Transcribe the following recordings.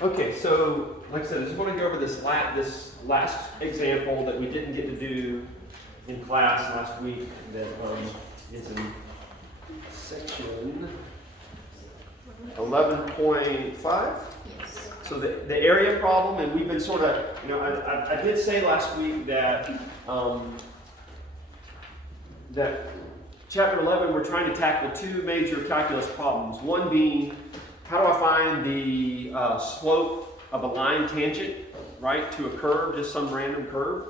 Okay, so like I said, I just want to go over this last example that we didn't get to do in class last week. That is in section 11.5. Yes. So the area problem, and we've been sort of, I did say last week that that chapter 11 we're trying to tackle two major calculus problems. One being, how do I find the slope of a line tangent, right, to a curve, just some random curve?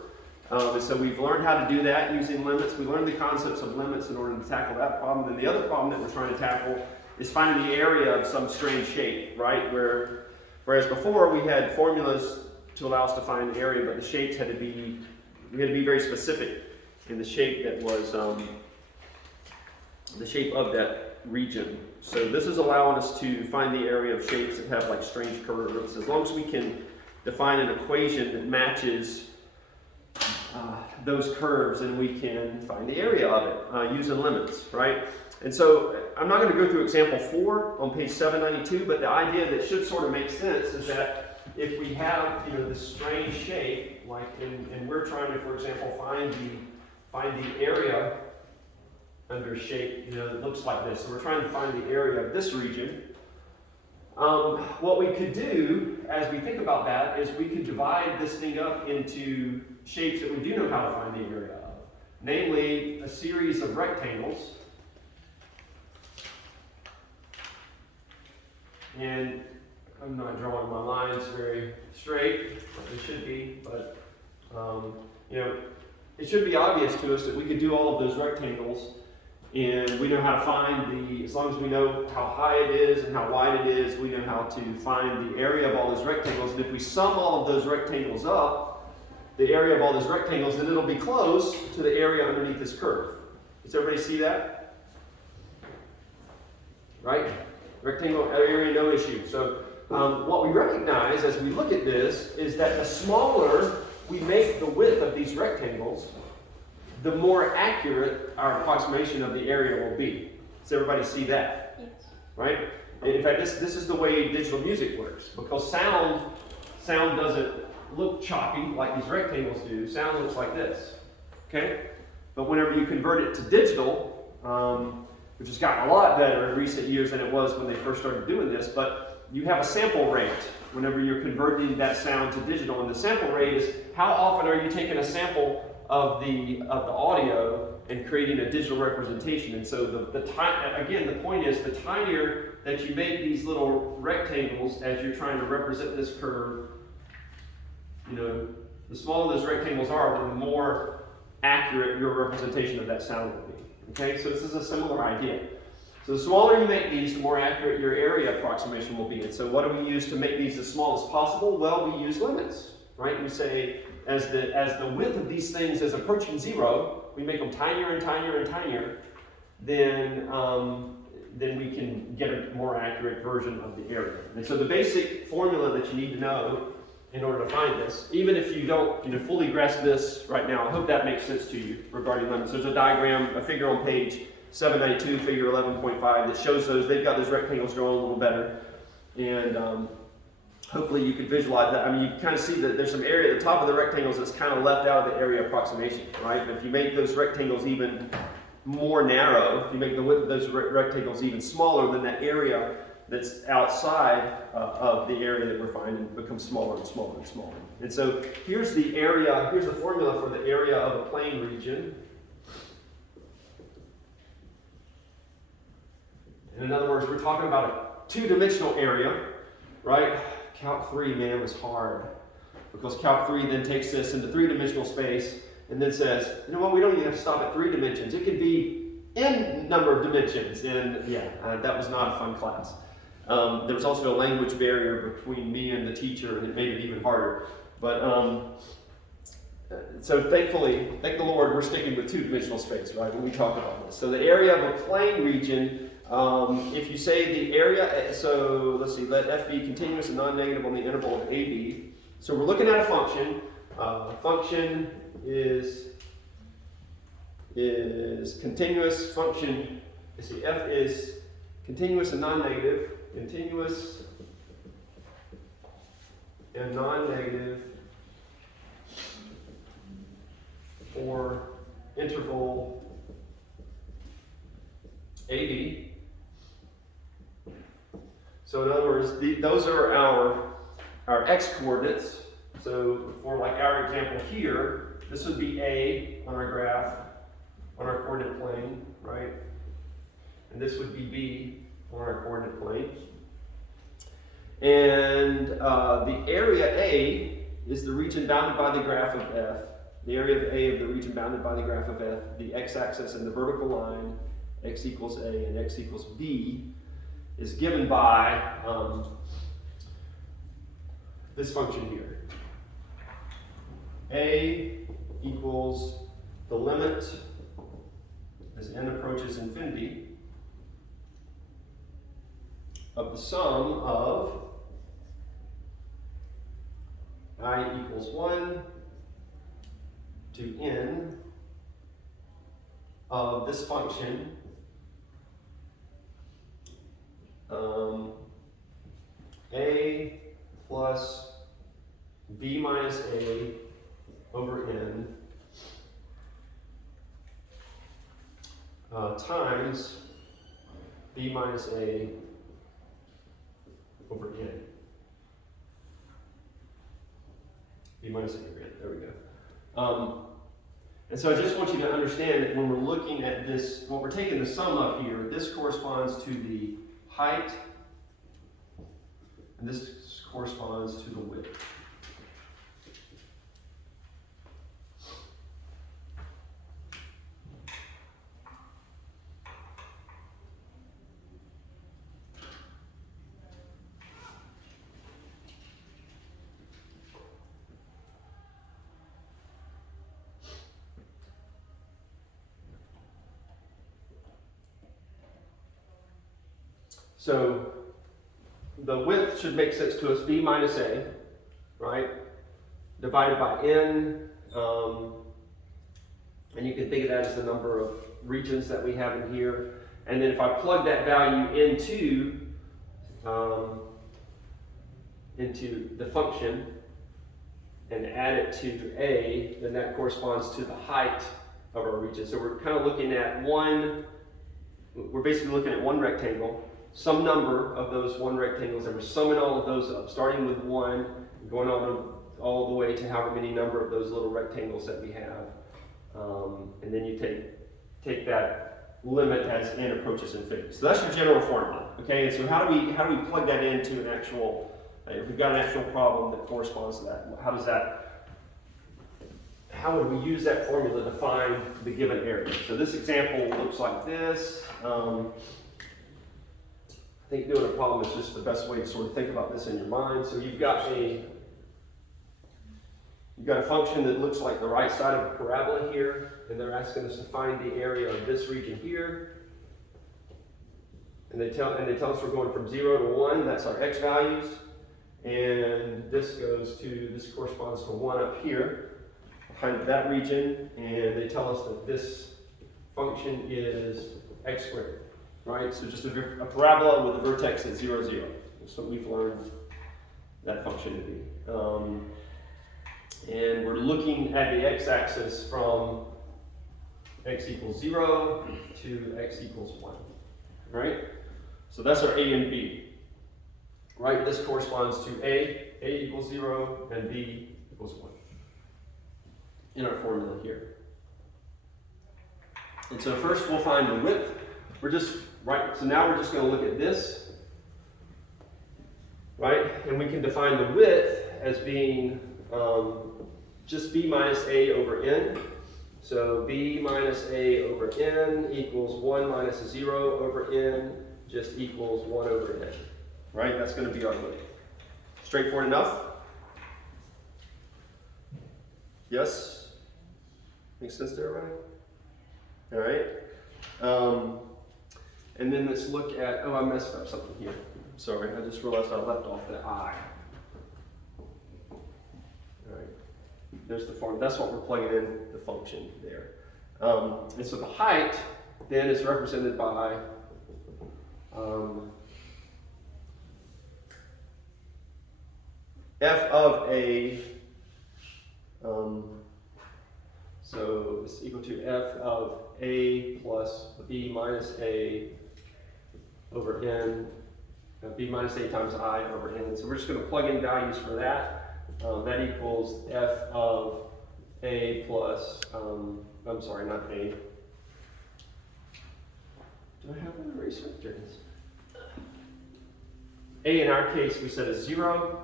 And so we've learned how to do that using limits. We learned the concepts of limits in order to tackle that problem. And the other problem that we're trying to tackle is finding the area of some strange shape, right? Whereas before we had formulas to allow us to find the area, but the shapes we had to be very specific in the shape that was the shape of that region. So this is allowing us to find the area of shapes that have like strange curves. As long as we can define an equation that matches those curves, and we can find the area of it using limits, right? And so I'm not going to go through example 4 on page 792, but the idea that should sort of make sense is that if we have this strange shape, like and we're trying to, for example, find the area under a shape that looks like this. So we're trying to find the area of this region. What we could do as we think about that is we could divide this thing up into shapes that we do know how to find the area of, namely a series of rectangles. And I'm not drawing my lines very straight, like they should be, but it should be obvious to us that we could do all of those rectangles, and we know how to find as long as we know how high it is and how wide it is, we know how to find the area of all those rectangles. And if we sum all of those rectangles up, the area of all those rectangles, then it'll be close to the area underneath this curve. Does everybody see that? Right? Rectangle area, no issue. So what we recognize as we look at this is that the smaller we make the width of these rectangles, the more accurate our approximation of the area will be. Does everybody see that? Yes. Right? In fact, this is the way digital music works, because sound doesn't look choppy like these rectangles do. Sound looks like this. Okay? But whenever you convert it to digital, which has gotten a lot better in recent years than it was when they first started doing this, but you have a sample rate whenever you're converting that sound to digital. And the sample rate is how often are you taking a sample of the audio and creating a digital representation. And so the point is, the tinier that you make these little rectangles as you're trying to represent this curve, the smaller those rectangles are, the more accurate your representation of that sound will be. Okay, so this is a similar idea. So the smaller you make these, the more accurate your area approximation will be. And so what do we use to make these as small as possible? Well, we use limits, right? We say as the width of these things is approaching 0, we make them tinier and tinier and tinier, then we can get a more accurate version of the area. And so the basic formula that you need to know in order to find this, even if you don't fully grasp this right now, I hope that makes sense to you regarding limits. There's a diagram, a figure on page 792, figure 11.5, that shows those. They've got those rectangles drawn a little better. And hopefully you can visualize that. I mean, you can kind of see that there's some area at the top of the rectangles that's kind of left out of the area approximation, right? But if you make those rectangles even more narrow, if you make the width of those rectangles even smaller, then that area that's outside of the area that we're finding becomes smaller and smaller and smaller. And so here's the formula for the area of a plane region. And in other words, we're talking about a two-dimensional area, right? Calc 3, man, was hard, because Calc 3 then takes this into three-dimensional space and then says, you know what, we don't even have to stop at 3 dimensions. It could be n number of dimensions. And that was not a fun class. There was also a language barrier between me and the teacher, and it made it even harder. But so thank the Lord, we're sticking with two-dimensional space, right, when we talk about this. So the area of a plane region, if you say the area, so let's see, let f be continuous and non-negative on the interval of AB. So we're looking at a function. Function is continuous. Function, let's see, f is continuous and non-negative. Continuous and non-negative for interval AB. So in other words, those are our x coordinates. So for like our example here, this would be A on our graph, on our coordinate plane, right? And this would be B on our coordinate plane. And the area A is the region bounded by the graph of F. The area of A of the region bounded by the graph of F, the x-axis and the vertical line, x equals A and x equals B, is given by this function here. A equals the limit as n approaches infinity of the sum of I equals 1 to n of this function A plus B minus A over n times B minus A over n. B minus A over n, there we go. And so I just want you to understand that when we're looking at this, what we're taking the sum of here, this corresponds to the height, and this corresponds to the width. So the width should make sense to us, B minus A, right? Divided by n, and you can think of that as the number of regions that we have in here. And then if I plug that value into the function and add it to A, then that corresponds to the height of our region. So we're kind of looking at we're basically looking at one rectangle, some number of those one rectangles, and we're summing all of those up, starting with 1, going all the way to however many number of those little rectangles that we have. And then you take that limit as n approaches infinity. So that's your general formula. Okay, and so how do we plug that into an actual, if we've got an actual problem that corresponds to that, how would we use that formula to find the given area? So this example looks like this. I think doing a problem is just the best way to sort of think about this in your mind. So you've got a function that looks like the right side of a parabola here, and they're asking us to find the area of this region here. And they tell us we're going from 0 to 1, that's our x values. And this corresponds to 1 up here, behind that region, and they tell us that this function is x squared. Right, so just a parabola with a vertex at 0, 0. That's what we've learned that function to be. And we're looking at the x-axis from x equals 0 to x equals 1. Right? So that's our A and B. Right? This corresponds to A equals 0, and B equals 1 in our formula here. And so first we'll find the width. So now we're just going to look at this, right? And we can define the width as being just B minus A over n. So B minus A over n equals 1 minus 0 over n just equals 1 over n, right? That's going to be our width. Straightforward enough? Yes? Makes sense to everybody? All right. And then let's look at, I messed up something here. Sorry, I just realized I left off the I. All right, there's the form. That's what we're plugging in the function there. And so the height then is represented by f of a, so it's equal to f of a plus b minus a over n, b minus a times I over n. So we're just going to plug in values for that. That equals f of a plus, I'm sorry, not a. Do I have an eraser? There it is. A in our case we said is 0.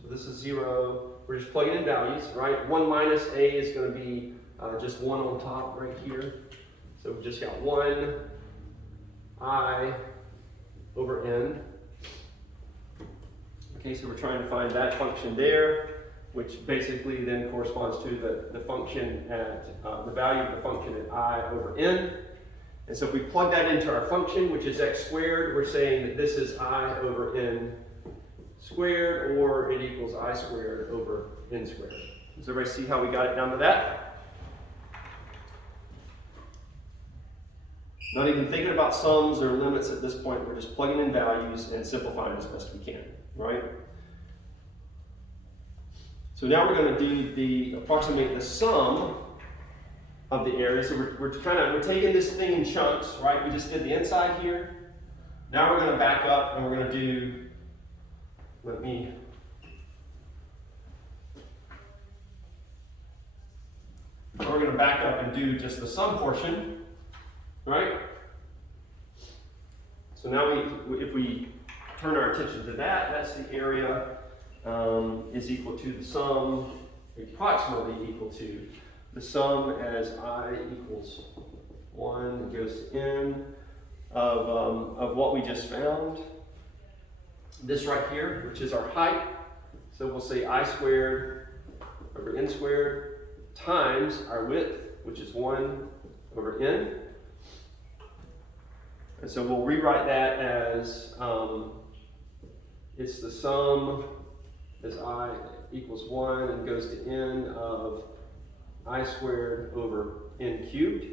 So this is 0. We're just plugging in values, right? 1 minus a is going to be just 1 on top right here. So we've just got 1 I over n. Okay, so we're trying to find that function there, which basically then corresponds to the function at, the value of the function at I over n. And so if we plug that into our function, which is x squared, we're saying that this is I over n squared, or it equals I squared over n squared. Does everybody see how we got it down to that? Not even thinking about sums or limits at this point, we're just plugging in values and simplifying as best we can, right? So now we're going to do approximate the sum of the area. So we're taking this thing in chunks, right? We just did the inside here. Now we're going to back up and we're going to do, we're going to back up and do just the sum portion, right? So now if we turn our attention to that, that's the area is equal to the sum, approximately equal to the sum as I equals 1 goes to n of what we just found. This right here, which is our height. So we'll say I squared over n squared times our width, which is 1 over n. And so we'll rewrite that as it's the sum as I equals 1 and goes to n of I squared over n cubed,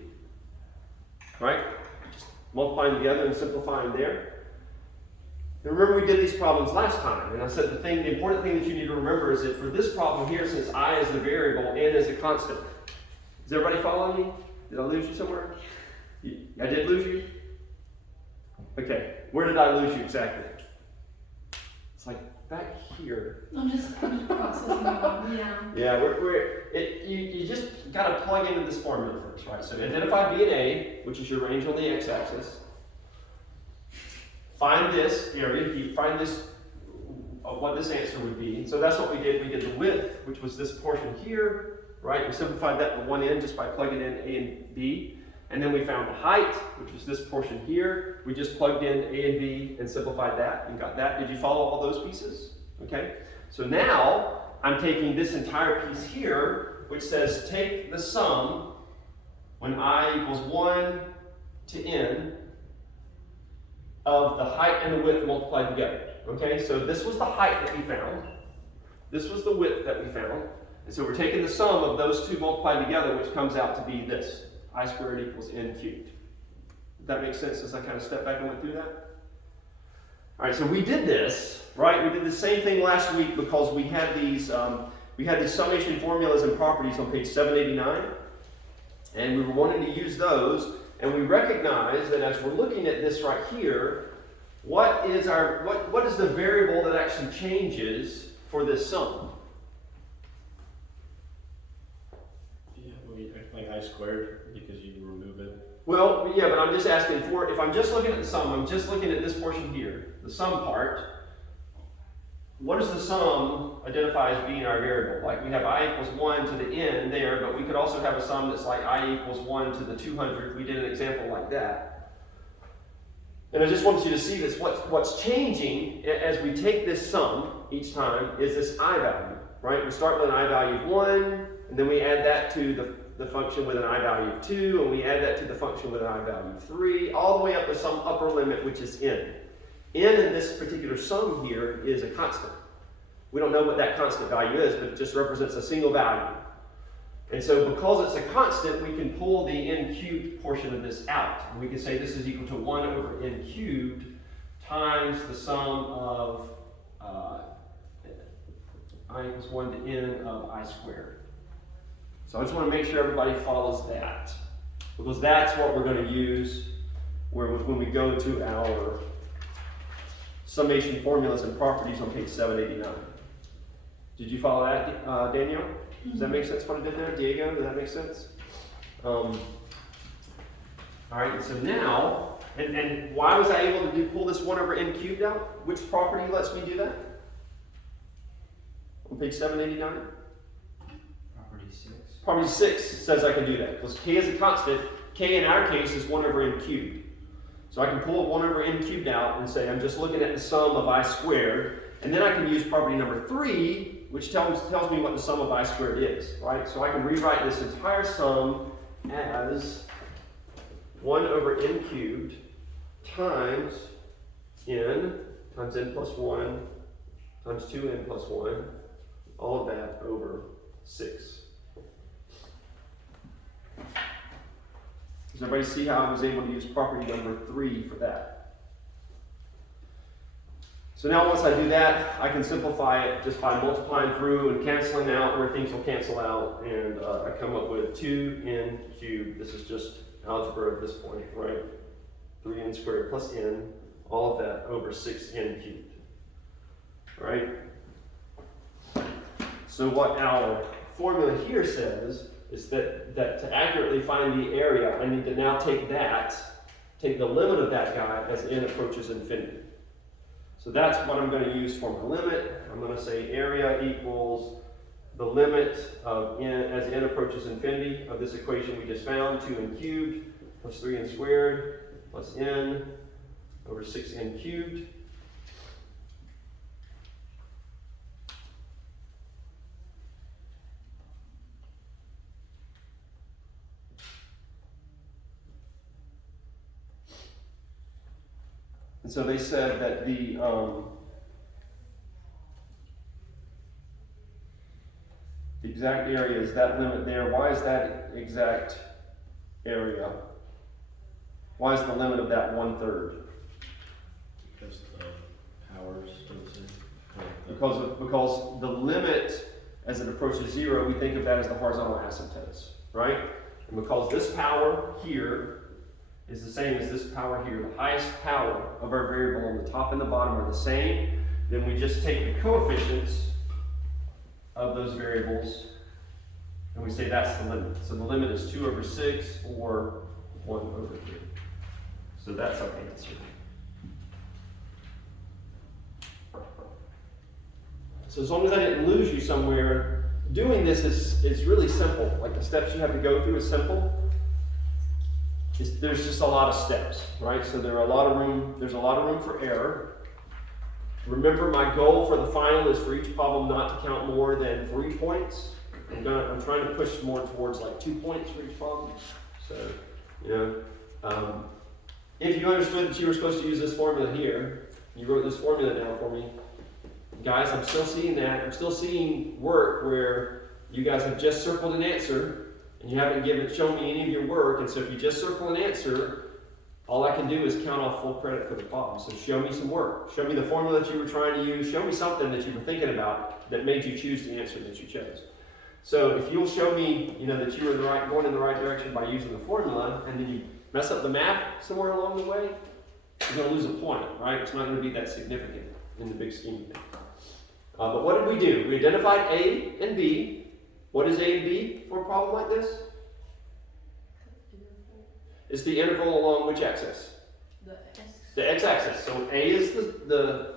right? Just multiplying together and simplifying there. And remember we did these problems last time, and I said the important thing that you need to remember is that for this problem here, since I is the variable, n is a constant. Is everybody following me? Did I lose you somewhere? I did lose you? Okay, where did I lose you exactly? It's like back here. I'm just processing it. Yeah. Yeah, you just got to plug into this formula first, right? So identify B and A, which is your range on the x-axis. Find this area, find this, what this answer would be. And so that's what we did. We did the width, which was this portion here, right? We simplified that to one end just by plugging in A and B. And then we found the height, which was this portion here. We just plugged in A and B and simplified that and got that. Did you follow all those pieces? Okay. So now I'm taking this entire piece here, which says take the sum when I equals 1 to n of the height and the width multiplied together. Okay, so this was the height that we found. This was the width that we found. And so we're taking the sum of those two multiplied together, which comes out to be this. I squared equals n cubed. Does that make sense as I kind of step back and went through that? All right, so we did this, right? We did the same thing last week because we had these summation formulas and properties on page 789. And we were wanting to use those. And we recognize that as we're looking at this right here, what is the variable that actually changes for this sum? Yeah, like I squared because you remove it. Well, yeah, but I'm just asking for, if I'm just looking at the sum, I'm just looking at this portion here, the sum part. What does the sum identify as being our variable? Like we have I equals 1 to the n there, but we could also have a sum that's like I equals 1 to the 200. We did an example like that. And I just want you to see this. What's changing as we take this sum each time is this I value, right? We start with an I value of 1, and then we add that to the function with an I value of 2, and we add that to the function with an I value of 3, all the way up to some upper limit, which is n. N in this particular sum here is a constant. We don't know what that constant value is, but it just represents a single value. And so because it's a constant, we can pull the n cubed portion of this out. And we can say this is equal to 1 over n cubed times the sum of I equals 1 to n of I squared. So I just want to make sure everybody follows that, because that's what we're going to use when we go to our summation formulas and properties on page 789. Did you follow that, Danielle? Does that make sense what I did there? Diego, does that make sense? All right, so now, and why was I able to pull this 1 over n cubed out? Which property lets me do that? On page 789? Property 6. Property 6 says I can do that, because k is a constant. K in our case is 1 over n cubed. So I can pull 1 over n cubed out and say I'm just looking at the sum of I squared, and then I can use property number 3, which tells me what the sum of I squared is, right? So I can rewrite this entire sum as 1 over n cubed times n plus 1 times 2n plus 1, all of that over 6. Does everybody see how I was able to use property number 3 for that? So now once I do that, I can simplify it just by multiplying through and canceling out where things will cancel out, and I come up with 2n cubed. This is just algebra at this point, right? 3n squared plus n, all of that over 6n cubed, right? So what our formula here says is that to accurately find the area, I need to now take the limit of that guy as n approaches infinity. So that's what I'm going to use for my limit. I'm going to say area equals the limit of n as n approaches infinity of this equation we just found, 2n cubed plus 3n squared plus n over 6n cubed. And so they said that the exact area is that limit there. Why is that exact area? Why is the limit of that 1/3? Because the powers, Because the limit as it approaches 0, we think of that as the horizontal asymptotes, right? And because this power here is the same as this power here, the highest power of our variable on the top and the bottom are the same, then we just take the coefficients of those variables and we say that's the limit. So the limit is 2 over 6 or 1 over 3. So that's our answer. So as long as I didn't lose you somewhere, doing this is really simple. Like the steps you have to go through is simple. There's just a lot of steps, right? So there's a lot of room for error. Remember, my goal for the final is for each problem not to count more than 3 points. I'm trying to push more towards like 2 points for each problem. So, if you understood that you were supposed to use this formula here, you wrote this formula down for me, guys, I'm still seeing that. I'm still seeing work where you guys have just circled an answer and you haven't shown me any of your work. And so if you just circle an answer, all I can do is count off full credit for the problem. So show me some work. Show me the formula that you were trying to use. Show me something that you were thinking about that made you choose the answer that you chose. So if you'll show me, that you were going in the right direction by using the formula, and then you mess up the math somewhere along the way, you're going to lose a point, right? It's not going to be that significant in the big scheme of things. But what did we do? We identified A and B. What is A and B for a problem like this? It's the interval along which axis? The x-axis. So A is the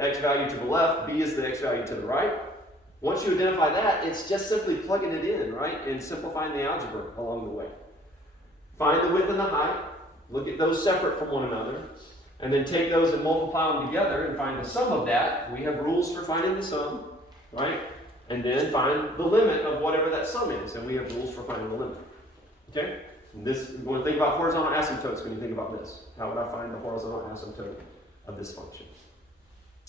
x value to the left, B is the x value to the right. Once you identify that, it's just simply plugging it in, right? And simplifying the algebra along the way. Find the width and the height. Look at those separate from one another. And then take those and multiply them together and find the sum of that. We have rules for finding the sum, right? And then find the limit of whatever that sum is. And we have rules for finding the limit. Okay? And you want to think about horizontal asymptotes when you think about this. How would I find the horizontal asymptote of this function?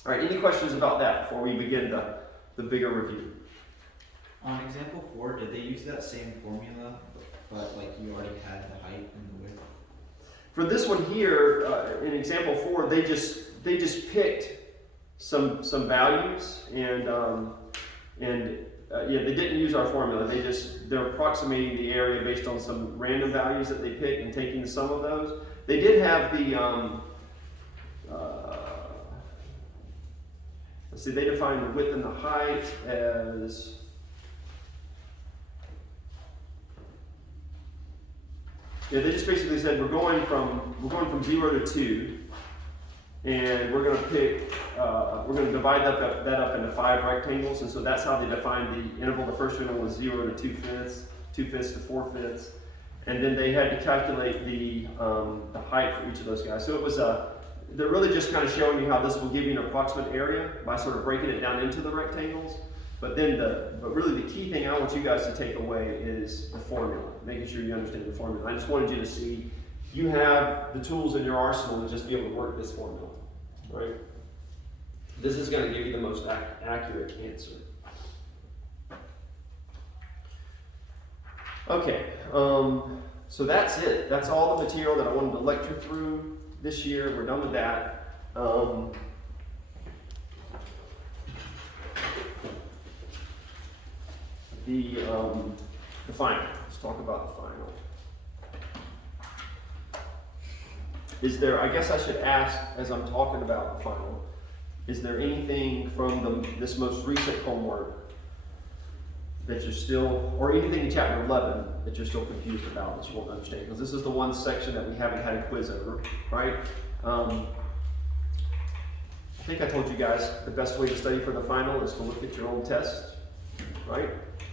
All right, any questions about that before we begin the bigger review? On example 4, did they use that same formula, but like you already had the height and the width? For this one here, in example 4, they just picked some values, and And yeah, they didn't use our formula. They're approximating the area based on some random values that they picked and taking the sum of those. They did have the, let's see, they defined the width and the height as, yeah, they just basically said we're going from 0 to 2, and we're going to pick, we're going to divide that up into 5 rectangles, and so that's how they defined the interval. The first interval was 0 to 2/5, 2/5 to 4/5, and then they had to calculate the height for each of those guys. So it was they're really just kind of showing you how this will give you an approximate area by sort of breaking it down into the rectangles. But then but really the key thing I want you guys to take away is the formula, making sure you understand the formula. I just wanted you to see you have the tools in your arsenal to just be able to work this formula, right? This is going to give you the most accurate answer. Okay, so that's it. That's all the material that I wanted to lecture through this year. We're done with that. The final. Let's talk about the final. Is there, I guess I should ask, as I'm talking about the final, is there anything from this most recent homework that you're still, or anything in chapter 11 that you're still confused about, that you won't understand? Because this is the one section that we haven't had a quiz over, right? I think I told you guys the best way to study for the final is to look at your old test, right?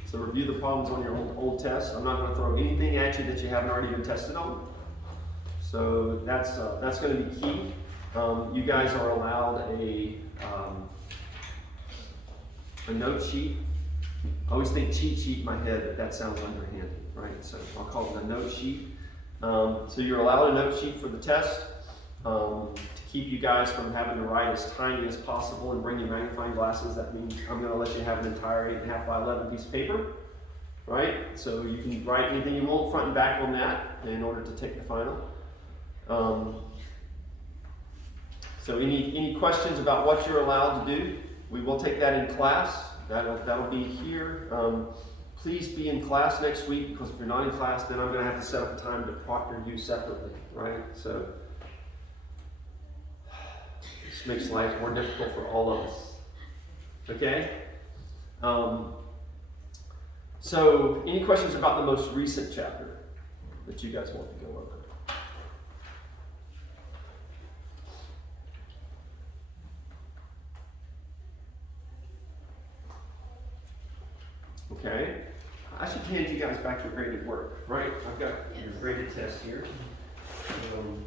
So review the problems on your old test. I'm not going to throw anything at you that you haven't already been tested on. So that's going to be key. You guys are allowed a note sheet. I always think cheat sheet in my head, but that sounds underhanded, right? So I'll call it a note sheet. So you're allowed a note sheet for the test to keep you guys from having to write as tiny as possible and bring your magnifying glasses. That means I'm going to let you have an entire 8.5 by 11 piece of paper, right? So you can write anything you want front and back on that in order to take the final. So any questions about what you're allowed to do? We will take that in class. That'll be here. Please be in class next week, because if you're not in class, then I'm going to have to set up a time to proctor you separately, right? So this makes life more difficult for all of us. Okay? So any questions about the most recent chapter that you guys want to go over? Okay, I should hand you guys back your graded work, right? I've got your graded test here. And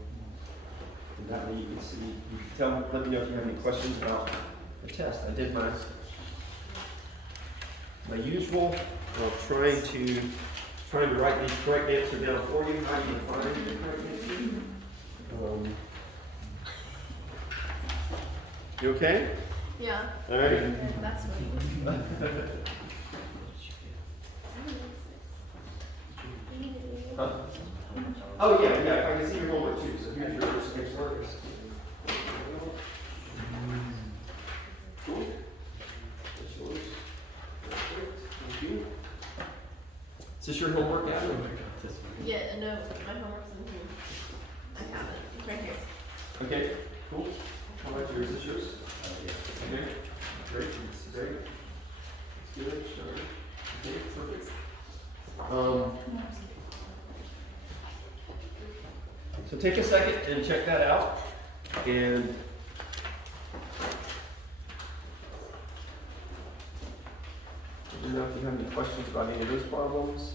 that way you can see, you can let me know if you have any questions about the test. I did my usual, trying to write these correct answers down for you. How do you find the correct answer? You okay? Yeah. All right. That's funny. Huh? Oh yeah, if I can see your homework too. So here's your first next work. Cool. That's yours. Perfect. Thank you. Is this your homework, Adam? Yeah, no, my homework's in here. I have it. It's right here. Okay, cool. How about yours? Is this yours? Yeah. Okay. Great. Great. That's good. Sure. Okay, perfect. So take a second and check that out. And let me know if you have any questions about any of those problems.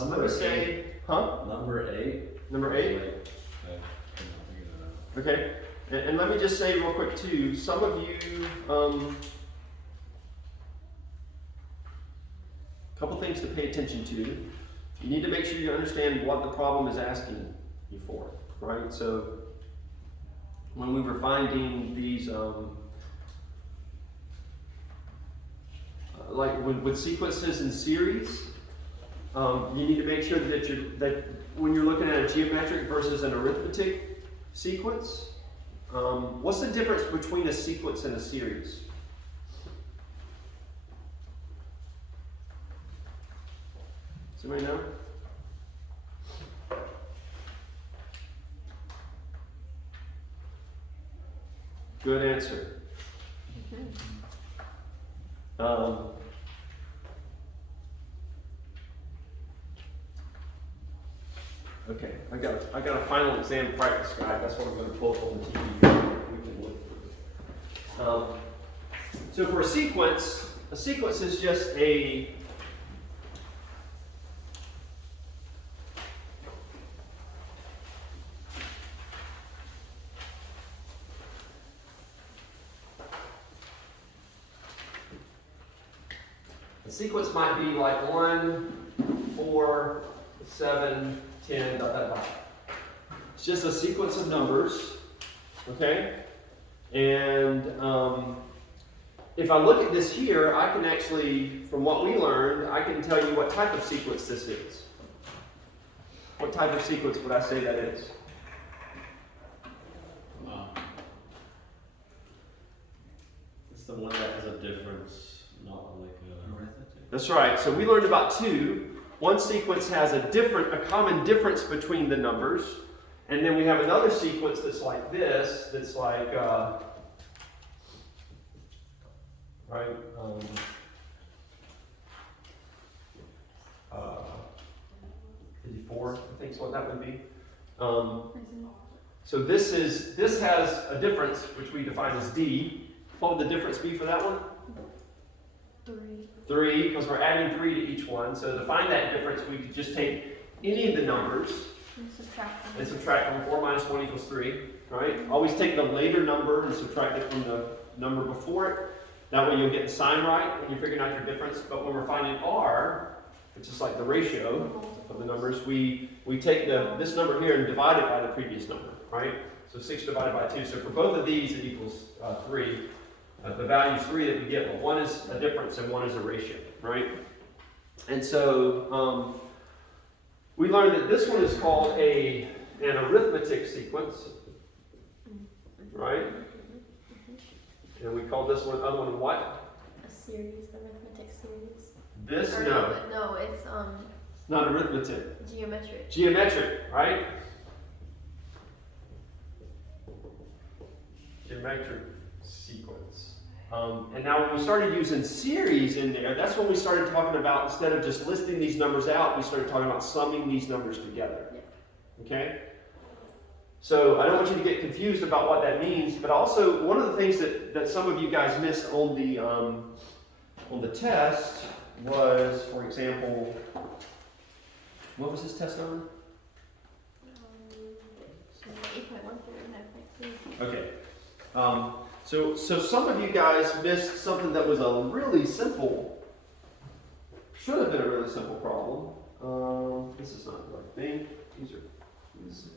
Let me say, huh? Number 8. Number 8? Okay. And let me just say real quick too, some of you, couple things to pay attention to. You need to make sure you understand what the problem is asking you for, right? So when we were finding these like with sequences in series, you need to make sure that when you're looking at a geometric versus an arithmetic sequence, what's the difference between a sequence and a series? Does anybody know? Good answer. Okay, I got a final exam practice guide. That's what I'm going to pull up on the TV. We can look through it. So for a sequence is just a sequence might be like 1, 4, 7, 10, dot, dot, dot. It's just a sequence of numbers, okay? And if I look at this here, I can actually, from what we learned, I can tell you what type of sequence this is. What type of sequence would I say that is? It's the one that has a difference, not like a Arithmetic. That's right. So we learned about two. One sequence has a common difference between the numbers, and then we have another sequence that's like this, that's like, right, 54, I think is what that would be. So this has a difference, which we define as D. What would the difference be for that one? 3, because we're adding 3 to each one. So to find that difference, we could just take any of the numbers and subtract them. 4 minus 1 equals 3, right? Always take the later number and subtract it from the number before it. That way you'll get the sign right when you're figuring out your difference. But when we're finding R, which is like the ratio of the numbers, we take this number here and divide it by the previous number, right? So 6 divided by 2. So for both of these, it equals 3. The value is 3 that we get, but 1 is a difference and 1 is a ratio, right? And so we learned that this one is called an arithmetic sequence, right? And we call this one, other one what? A series, arithmetic series. This, Or no. No, it's Not arithmetic. geometric. Geometric, right? Geometric sequence. And now when we started using series in there, that's when we started talking about, instead of just listing these numbers out, we started talking about summing these numbers together. Okay? So I don't want you to get confused about what that means, but also one of the things that some of you guys missed on the test was, for example, what was this test on? 8.1 through 9.3. Okay. So some of you guys missed something that was a really simple, should have been a really simple problem. This is not the right thing. These are quizzes.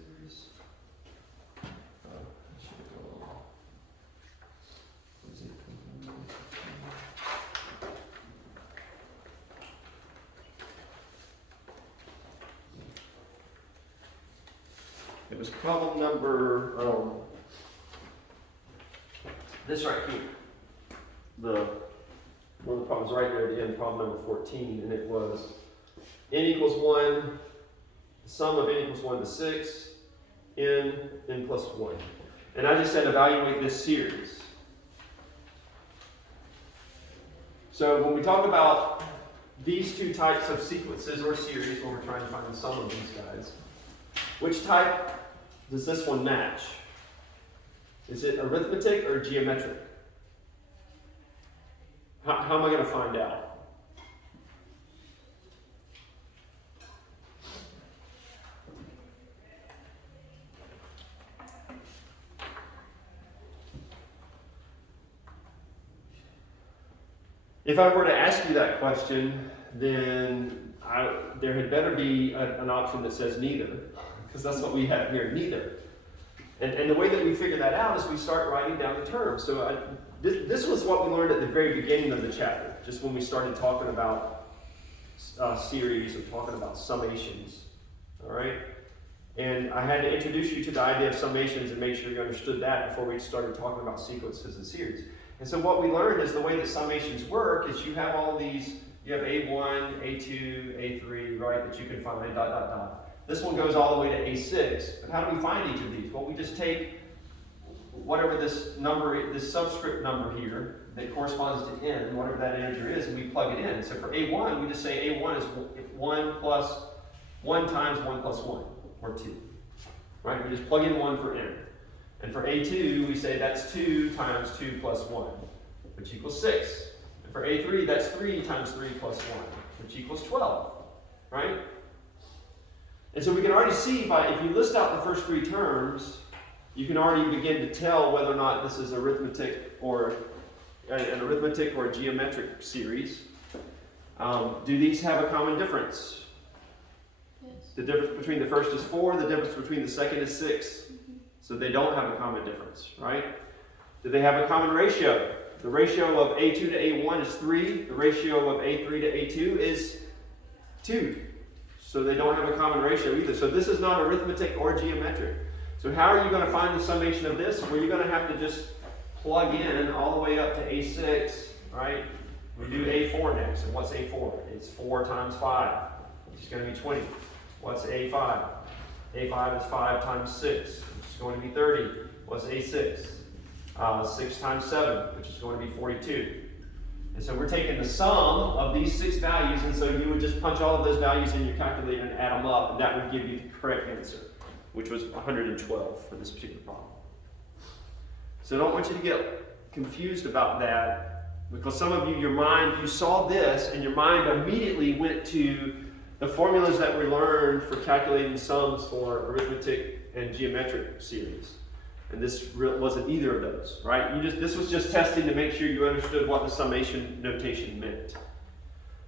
It was problem number, this right here. One of the problems right there at the end, problem number 14, and it was n equals 1, the sum of n equals 1 to 6, n plus 1. And I just said evaluate this series. So when we talk about these two types of sequences or series, when we're trying to find the sum of these guys, which type does this one match? Is it arithmetic or geometric? How am I going to find out? If I were to ask you that question, then there had better be an option that says neither, because that's what we have here, neither. And the way that we figure that out is we start writing down the terms. So this was what we learned at the very beginning of the chapter, just when we started talking about series or talking about summations. All right? And I had to introduce you to the idea of summations and make sure you understood that before we started talking about sequences and series. And so what we learned is the way that summations work is you have all these, you have A1, A2, A3, right, that you can find, dot, dot, dot. This one goes all the way to A6. But how do we find each of these? Well, we just take whatever this number, this subscript number here that corresponds to n, whatever that integer is, and we plug it in. So for A1, we just say A1 is 1 plus 1 times 1 plus 1, or 2. Right? We just plug in 1 for n. And for A2, we say that's 2 times 2 plus 1, which equals 6. And for A3, that's 3 times 3 plus 1, which equals 12. Right? And so we can already see by, if you list out the first 3 terms, you can already begin to tell whether or not this is arithmetic or an arithmetic or a geometric series. Do these have a common difference? Yes. The difference between the first is 4, the difference between the second is 6. So they don't have a common difference, right? Do they have a common ratio? The ratio of A2 to A1 is 3. The ratio of A3 to A2 is 2. So they don't have a common ratio either. So this is not arithmetic or geometric. So how are you going to find the summation of this? Well, you're going to have to just plug in all the way up to A6, right? We do A4 next. And what's A4? It's 4 times 5, which is going to be 20. What's A5? A5 is 5 times 6, which is going to be 30. What's A6? 6 times 7, which is going to be 42. And so we're taking the sum of these 6 values, and so you would just punch all of those values in your calculator and add them up, and that would give you the correct answer, which was 112 for this particular problem. So I don't want you to get confused about that, because some of you, you saw this, and your mind immediately went to the formulas that we learned for calculating sums for arithmetic and geometric series. And this wasn't either of those, right? This was just testing to make sure you understood what the summation notation meant.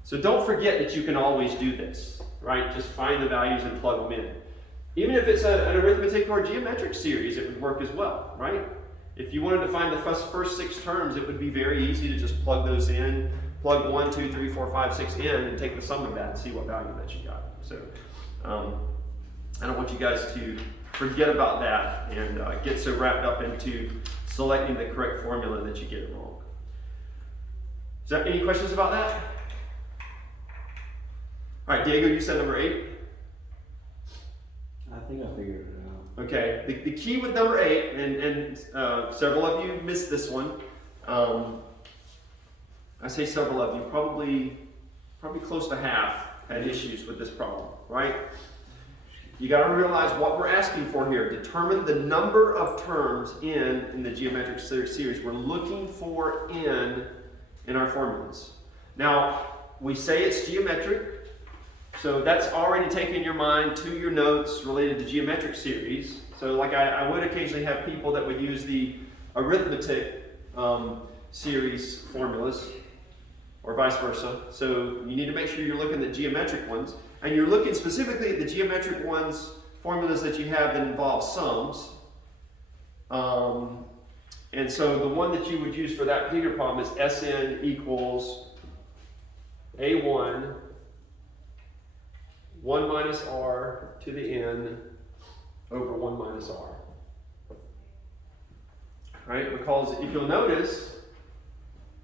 So don't forget that you can always do this, right? Just find the values and plug them in. Even if it's an arithmetic or a geometric series, it would work as well, right? If you wanted to find the first 6 terms, it would be very easy to just plug those in, plug 1, 2, 3, 4, 5, 6 in, and take the sum of that and see what value that you got. So I don't want you guys to forget about that and get so wrapped up into selecting the correct formula that you get it wrong. Is there any questions about that? All right, Diego, you said number 8. I think I figured it out. Okay, the key with number 8, and several of you missed this one. I say several of you, probably close to half had issues with this problem, right? You got to realize what we're asking for here. Determine the number of terms in the geometric series. We're looking for in our formulas. Now, we say it's geometric, so that's already taken your mind to your notes related to geometric series. So like I would occasionally have people that would use the arithmetic series formulas, or vice versa. So you need to make sure you're looking at geometric ones. And you're looking specifically at the geometric ones, formulas that you have that involve sums. And so the one that you would use for that particular problem is Sn equals A1, 1 minus r to the n over 1 minus r. Right? Because if you'll notice,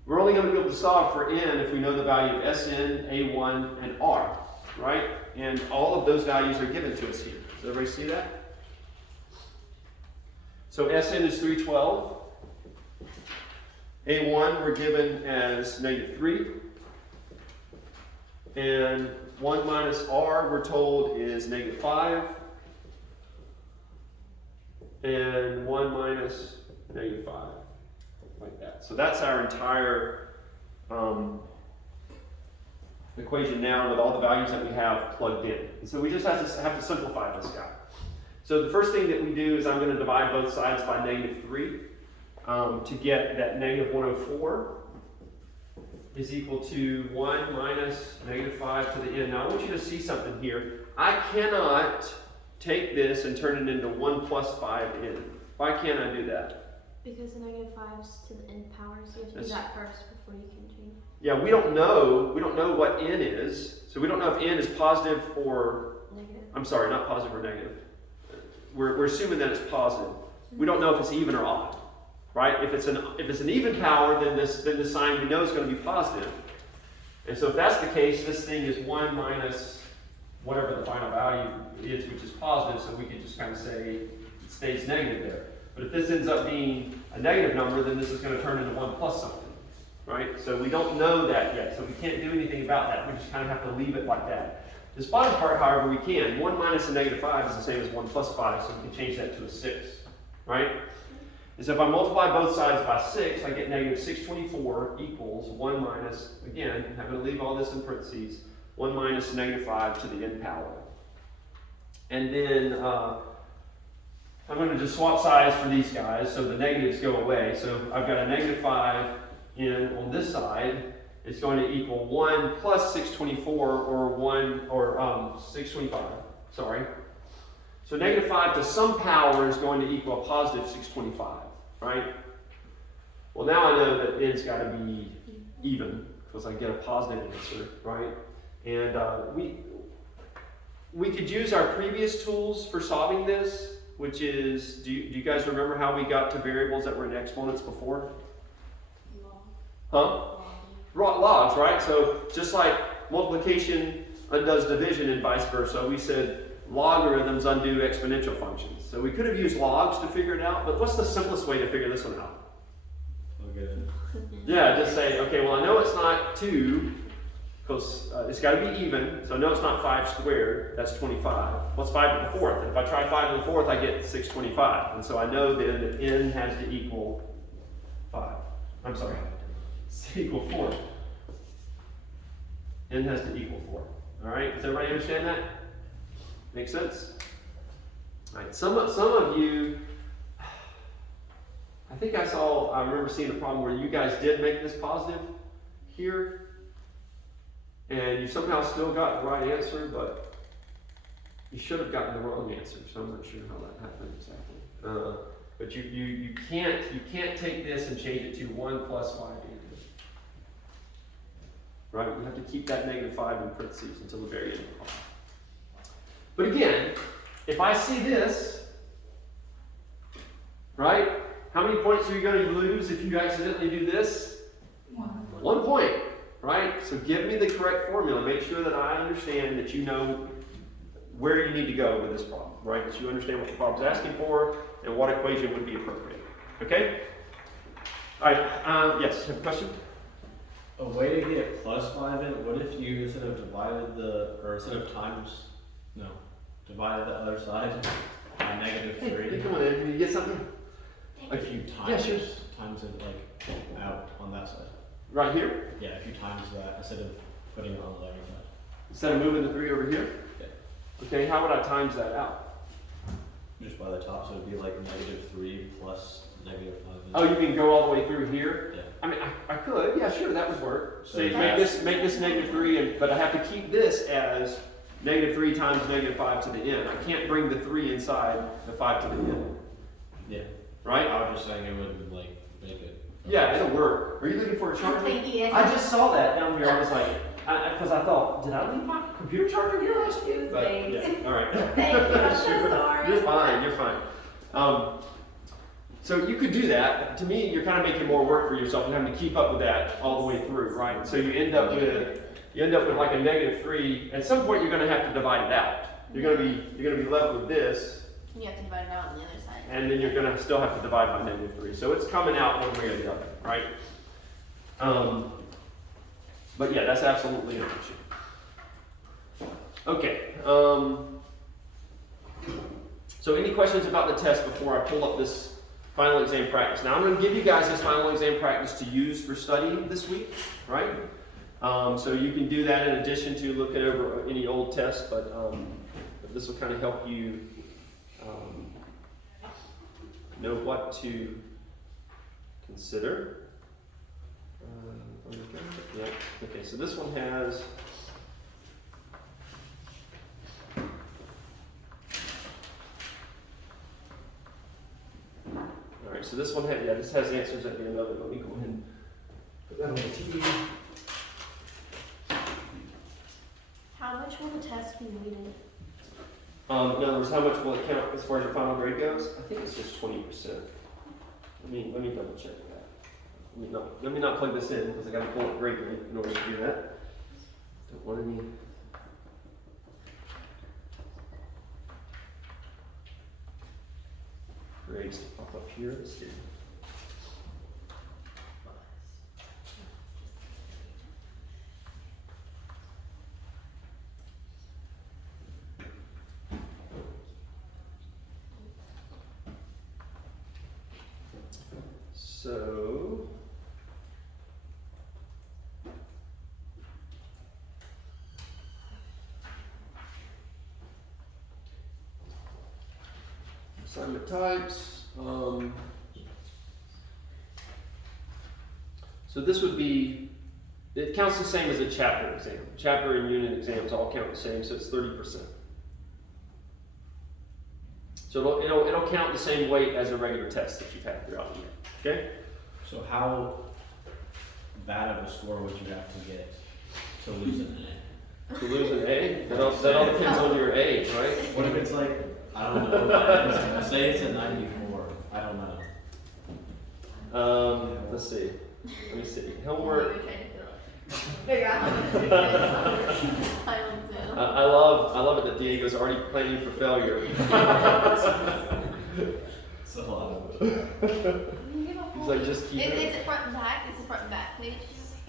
we're only going to be able to solve for n if we know the value of Sn, A1, and r. Right? And all of those values are given to us here. Does everybody see that? So Sn is 312. A1 we're given as -3. And 1 minus r we're told is -5. And 1 minus -5. Like that. So that's our entire equation now with all the values that we have plugged in. And so we just have to simplify this guy. So the first thing that we do is I'm going to divide both sides by -3 to get that -104 is equal to 1 minus -5 to the n. Now I want you to see something here. I cannot take this and turn it into 1 plus 5n. Why can't I do that? Because the negative 5's to the n power, so you have to do That's- that first before you can change. Yeah, we don't know what n is, so we don't know if n is positive or, Negative. I'm sorry, not positive or negative. We're assuming that it's positive. We don't know if it's even or odd, right? If it's an even power, then the sign we know is going to be positive. And so if that's the case, this thing is 1 minus whatever the final value is, which is positive, so we could just kind of say it stays negative there. But if this ends up being a negative number, then this is going to turn into 1 plus something, right? So we don't know that yet, so we can't do anything about that. We just kind of have to leave it like that. This bottom part, however, we can. 1 minus a negative 5 is the same as 1 plus 5, so we can change that to a 6, right? And so if I multiply both sides by 6, I get negative 624 equals 1 minus, again, I'm going to leave all this in parentheses, 1 minus negative 5 to the n power. And then I'm going to just swap sides for these guys, so the negatives go away. So I've got a negative 5 in on this side. It's going to equal 1 plus 624, or 625, sorry. So negative 5 to some power is going to equal a positive 625, right? Well, now I know that n's got to be even, because I get a positive answer, right? And we could use our previous tools for solving this, which is, do you guys remember how we got to variables that were in exponents before? Huh? Logs, right? So just like multiplication undoes division and vice versa, we said logarithms undo exponential functions. So we could have used logs to figure it out, but what's the simplest way to figure this one out? Okay. Yeah, just say, okay, well I know it's not 2, because it's got to be even, so I know it's not 5 squared, that's 25. What's 5 to the 4th? And if I try 5 to the 4th, I get 625. And so I know then that n has to equal 5. I'm sorry, equal 4. N has to equal 4. All right, does everybody understand that? Make sense? All right, some of you, I remember seeing a problem where you guys did make this positive here, and you somehow still got the right answer, but you should have gotten the wrong answer, so I'm not sure how that happened exactly. But you can't take this and change it to 1 plus 5 negative. Right? You have to keep that negative 5 in parentheses until the very end of the problem. But again, if I see this, right? How many points are you going to lose if you accidentally do this? 1 point, right? So give me the correct formula. Make sure that I understand that you know where you need to go with this problem, right? That you understand what the problem's asking for and what equation would be appropriate. Okay? All right. Yes, have a question? A way to get plus 5 in, what if you instead of divided divided the other side by negative 3? Hey, come on, Ed, can you get something? If you times it like out on that side. Right here? Yeah, if you times that instead of putting it on the other side. Instead of moving the 3 over here? Yeah. Okay, how would I times that out? Just by the top, so it'd be like negative 3 plus negative 5. Oh, you mean go all the way through here? Yeah. I mean, I could, yeah, sure, that would work. So Say, make this negative 3, but I have to keep this as negative 3 times negative 5 to the n. I can't bring the 3 inside the 5 to the n. Yeah. Right? I was just saying it would like make it. Yeah, it'll work. Are you looking for a charger? Yes. I just saw that down here. I was like, because I thought, did I leave my computer charger here last week? But yeah, all right. Thank you, I'm so Sure. sorry. You're fine. You're fine. So you could do that. To me, you're kind of making more work for yourself and having to keep up with that all the way through, right? So you end up with like a negative 3. At some point, you're going to have to divide it out. You're going to be left with this, You have to divide it out on the other side. and then you're going to still have to divide by negative 3. So it's coming out one way or the other, right? But yeah, that's absolutely an option. Okay. So any questions about the test before I pull up this final exam practice? Now I'm going to give you guys this final exam practice to use for studying this week, right? So you can do that in addition to looking over any old tests, but this will kind of help you know what to consider. Yeah. Okay, so this one has So this one had, this has answers at the end of it. Let me go ahead and put that on the TV. How much will the test be weighted? In other words, how much will it count as far as your final grade goes? I think it's just 20%. Let me double check that. Let me not plug this in because I got to pull up grade rate in order to do that. Don't want any. Grades to pop up here. Let's see. So, assignment types. So this would be, it counts the same as a chapter exam. Chapter and unit exams all count the same, so it's 30%. So it'll count the same weight as a regular test that you've had throughout the year. Okay? So how bad of a score would you have to get to lose an A? To lose an A? That all depends on your A, right? What if it's like, I don't know what that is. Say it's a 94. I don't know. Let's see. Let me see. Homework. Figure out how to do this. I love it that Diego's already planning for failure. It's a lot of it. He's like, just keep it. Is it front and back? Is it front and back page?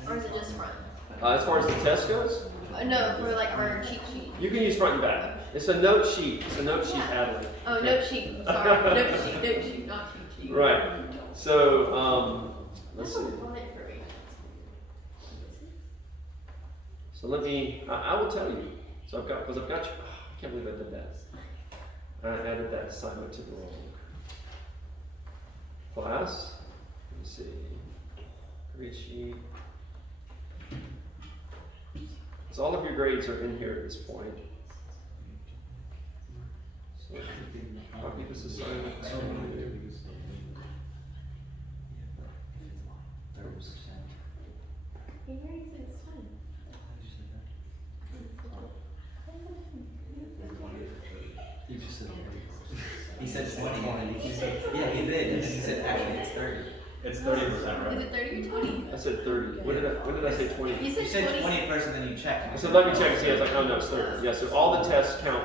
Or is it just front? As far as the test goes, No, for like our cheat sheet. you can use front and back. It's a note sheet. It's a note sheet add-in. Oh, note sheet. Sorry. Note sheet, not cheat sheet. Right. So, let's see. So let me, I will tell you. So I've got you, I can't believe I did that. I added that assignment to the wrong class. Let me see. Grade sheet. So all of your grades are in here at this point. So copy this assignment. You just said 30. He said 20. Yeah, he did. And then he said actually it's 30. It's 30%, right? Is it 30 or 20? I said 30. When did I say 20? You You said said 20. 20 at first and then you checked. I said, let me check and see. I was like, oh no, it's 30. Yeah, so all the tests count.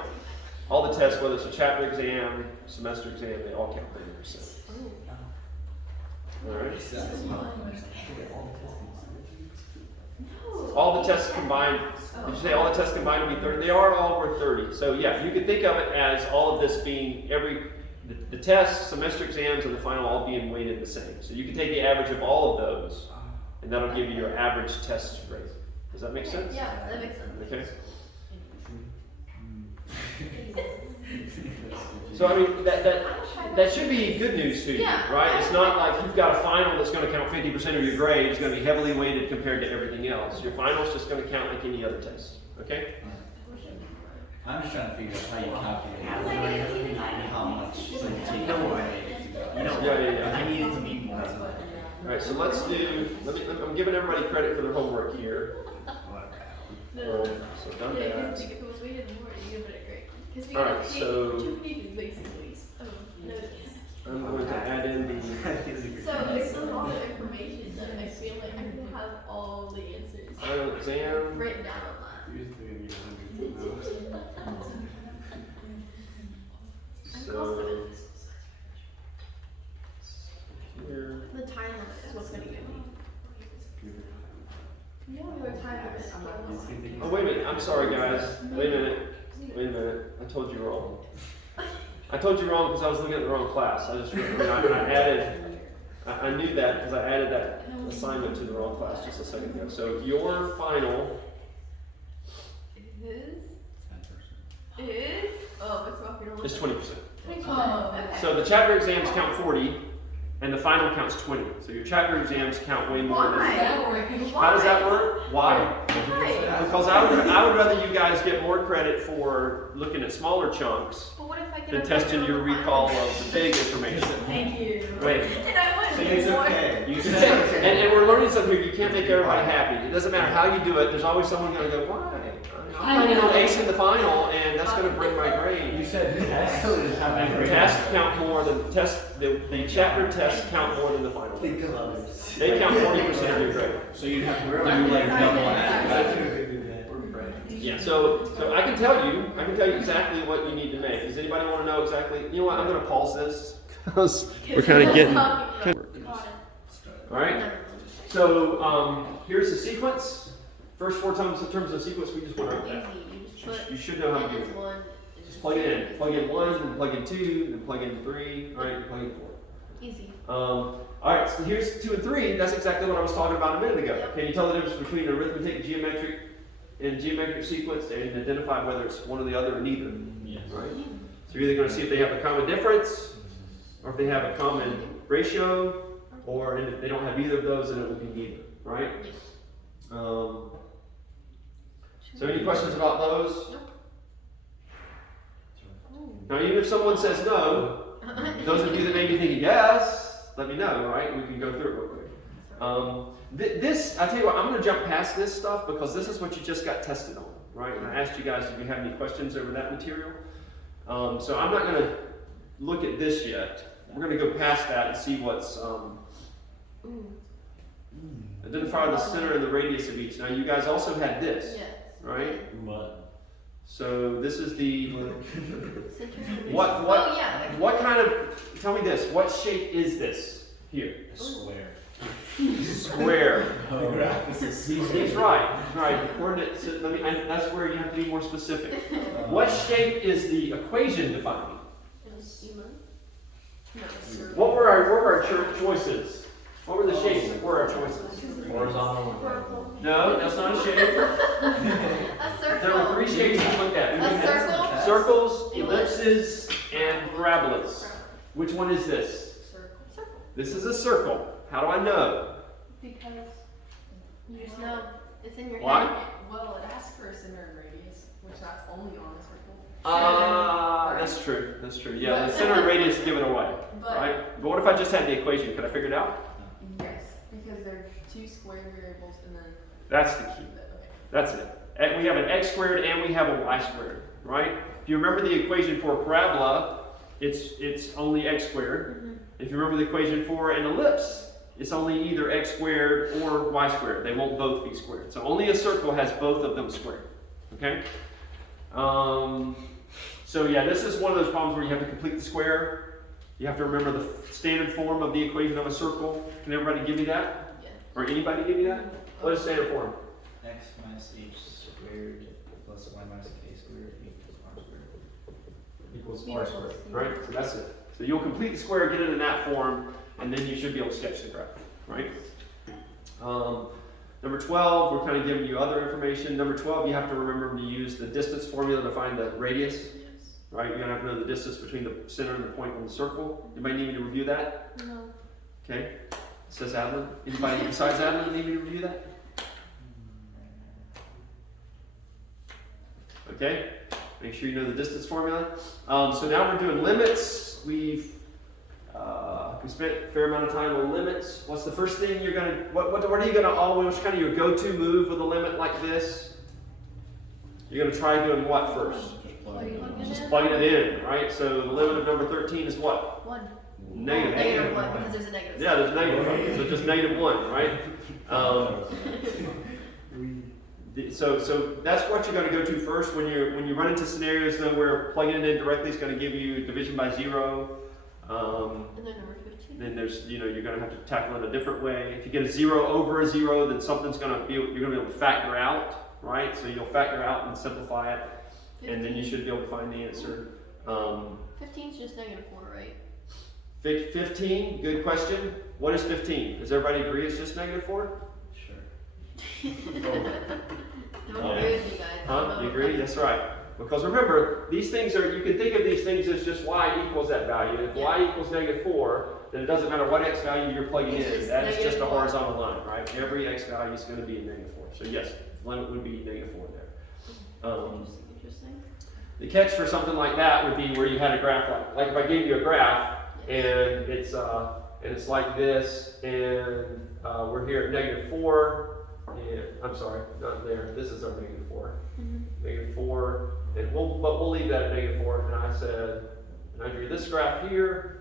All the tests, whether it's a chapter exam, semester exam, they all count 30%. All right. All the tests combined. Did you say all the tests combined will be 30? They are all worth 30. So yeah, you could think of it as all of this being the tests, semester exams, and the final all being weighted the same. So you can take the average of all of those, and that'll give you your average test grade. Does that make sense? Yeah, that makes sense. Okay. So I mean that should be good news to you, Yeah, right? It's not like you've got a final that's going to count 50% of your grade. It's going to be heavily weighted compared to everything else. Your final is just going to count like any other test. Okay? I'm just trying to figure out how you calculate how much you take away. Yeah. I need it to be more. All right. So let's do. I'm giving everybody credit for their homework here. So done Yeah, that. if it was weighted more, you give it a grade. Because we All got right, so- 2 pages basically. Notes. I'm going to add in the. So there's a lot of information that I feel like I can have all the answers Final exam. written down on So here. that. The time limit is what's going to get me. Yeah, we were time limit. Oh wait a minute. I'm sorry, guys. Wait a minute. I told you wrong. I told you wrong because I was looking at the wrong class. I knew that because I added that assignment to the wrong class just a second ago. So your final Is oh, it's not gonna look is 20%. Oh, okay. So the chapter exams count 40, and the final counts 20. So your chapter exams count way more than. Why? How does that work? Why? Why? Because I would rather you guys get more credit for looking at smaller chunks But what if I get than a testing better your on the recall final? of the big information. Thank you. Right. And I want to See, get it's more. okay. You And we're learning something here. You can't make everybody happy. It doesn't matter how you do it. There's always someone going to go, why? I'm planning on acing the final, and that's going to bring my grade. You said tests. Tests count more than the chapter tests count more than the final. Think of others. They count 40% of your grade. So you'd have to do like double that. Yeah. So I can tell you exactly what you need to make. Does anybody want to know exactly? You know what? I'm going to pause this because we're kind of getting. All right. So here's the sequence. First 4 times in terms of sequence, we just went over that. Easy. You just put You should know how to do N it. is 1. Just plug it in. Plug in 1, then plug in 2, then plug in 3, all right, plug in 4. Easy. All right, so here's 2 and 3. That's exactly what I was talking about a minute ago. Yep. Can you tell the difference between arithmetic and geometric sequence and identify whether it's one or the other or neither? Yes. Right? So you're either going to see if they have a common difference, or if they have a common ratio, or if they don't have either of those, then it would be neither, right? So any questions about those? Nope. Now, even if someone says no, those of you that may be thinking yes, let me know, right? We can go through it real quick. This, I tell you what, I'm going to jump past this stuff because this is what you just got tested on, right? And I asked you guys if you have any questions over that material. So I'm not going to look at this yet. We're going to go past that and see what's identify the center and the radius of each. Now, you guys also had this, Yes. right? Mud. So this is the Center. what Oh, yeah. what kind of? Tell me this. What shape is this here? A square. Square. Oh. He's right. He's right. The coordinates. That's where you have to be more specific. What shape is the equation defining? What were our choices? What were the shapes that were our choices? Horizontal. No, that's not a shape. A circle. There were 3 shapes to look at. A circle. Circles, ellipses, and parabolas. Which one is this? Circle. This is a circle. How do I know? Because you just know it's in your Why? head. Well, it asks for a center and radius, which that's only on the circle. That's true. That's true. Yeah, the center and radius give it away, But right? But what if I just had the equation? Could I figure it out? yes, because they're 2 square variables and then That's the key. okay. That's it. And we have an x squared and we have a y squared, right? If you remember the equation for a parabola, it's only x squared. If you remember the equation for an ellipse, it's only either x squared or y squared. They won't both be squared. So only a circle has both of them squared. Okay? So yeah, this is one of those problems where you have to complete the square. You have to remember the standard form of the equation of a circle. Can everybody give me that? Yeah. Or anybody give me that? What is standard form? X minus h squared plus y minus k squared equals r squared. Equals r squared, right? So that's it. So you'll complete the square, get it in that form, and then you should be able to sketch the graph, right? Number 12, we're kind of giving you other information. Number 12, you have to remember to use the distance formula to find the radius, right? You're going to have to know the distance between the center and the point on the circle. Anybody need me to review that? No. Okay. Says Adeline. Anybody besides Adeline need me to review that? Okay. Make sure you know the distance formula. So now we're doing limits. We spent a fair amount of time on limits. What's the first thing you're going to, what are you going to always, kind of your go-to move with a limit like this? You're going to try doing what first? Just plugging it in, right? So the limit of number 13 is what? 1. Negative. Negative 1, because there's a negative. Yeah, there's negative. So just negative 1, right? So that's what you're going to go to first when you run into scenarios though where plugging it in directly is going to give you division by 0. And then number 15. Then there's, you're going to have to tackle it a different way. If you get a 0 over a 0, then something's going to be, you're going to be able to factor out, right? So you'll factor out and simplify it, 15. and then you should be able to find the answer. 15 is just negative 4, right? 15, good question. What is 15? Does everybody agree it's just negative 4? Sure. Don't agree with me, guys. Huh? You agree? That's right. Because remember, these things are, you can think of these things as just y equals that value. If y equals negative 4, And it doesn't matter what x value you're plugging It's in, just that is just a -4. horizontal line, right? Every x value is going to be a -4. So yes, the limit would be -4 there. Interesting. The catch for something like that would be where you had a graph like if I gave you a graph and it's like this, and we're here at -4, and I'm sorry, not there. This is our -4, -4, and we'll leave that at -4. And I said, and I drew this graph here,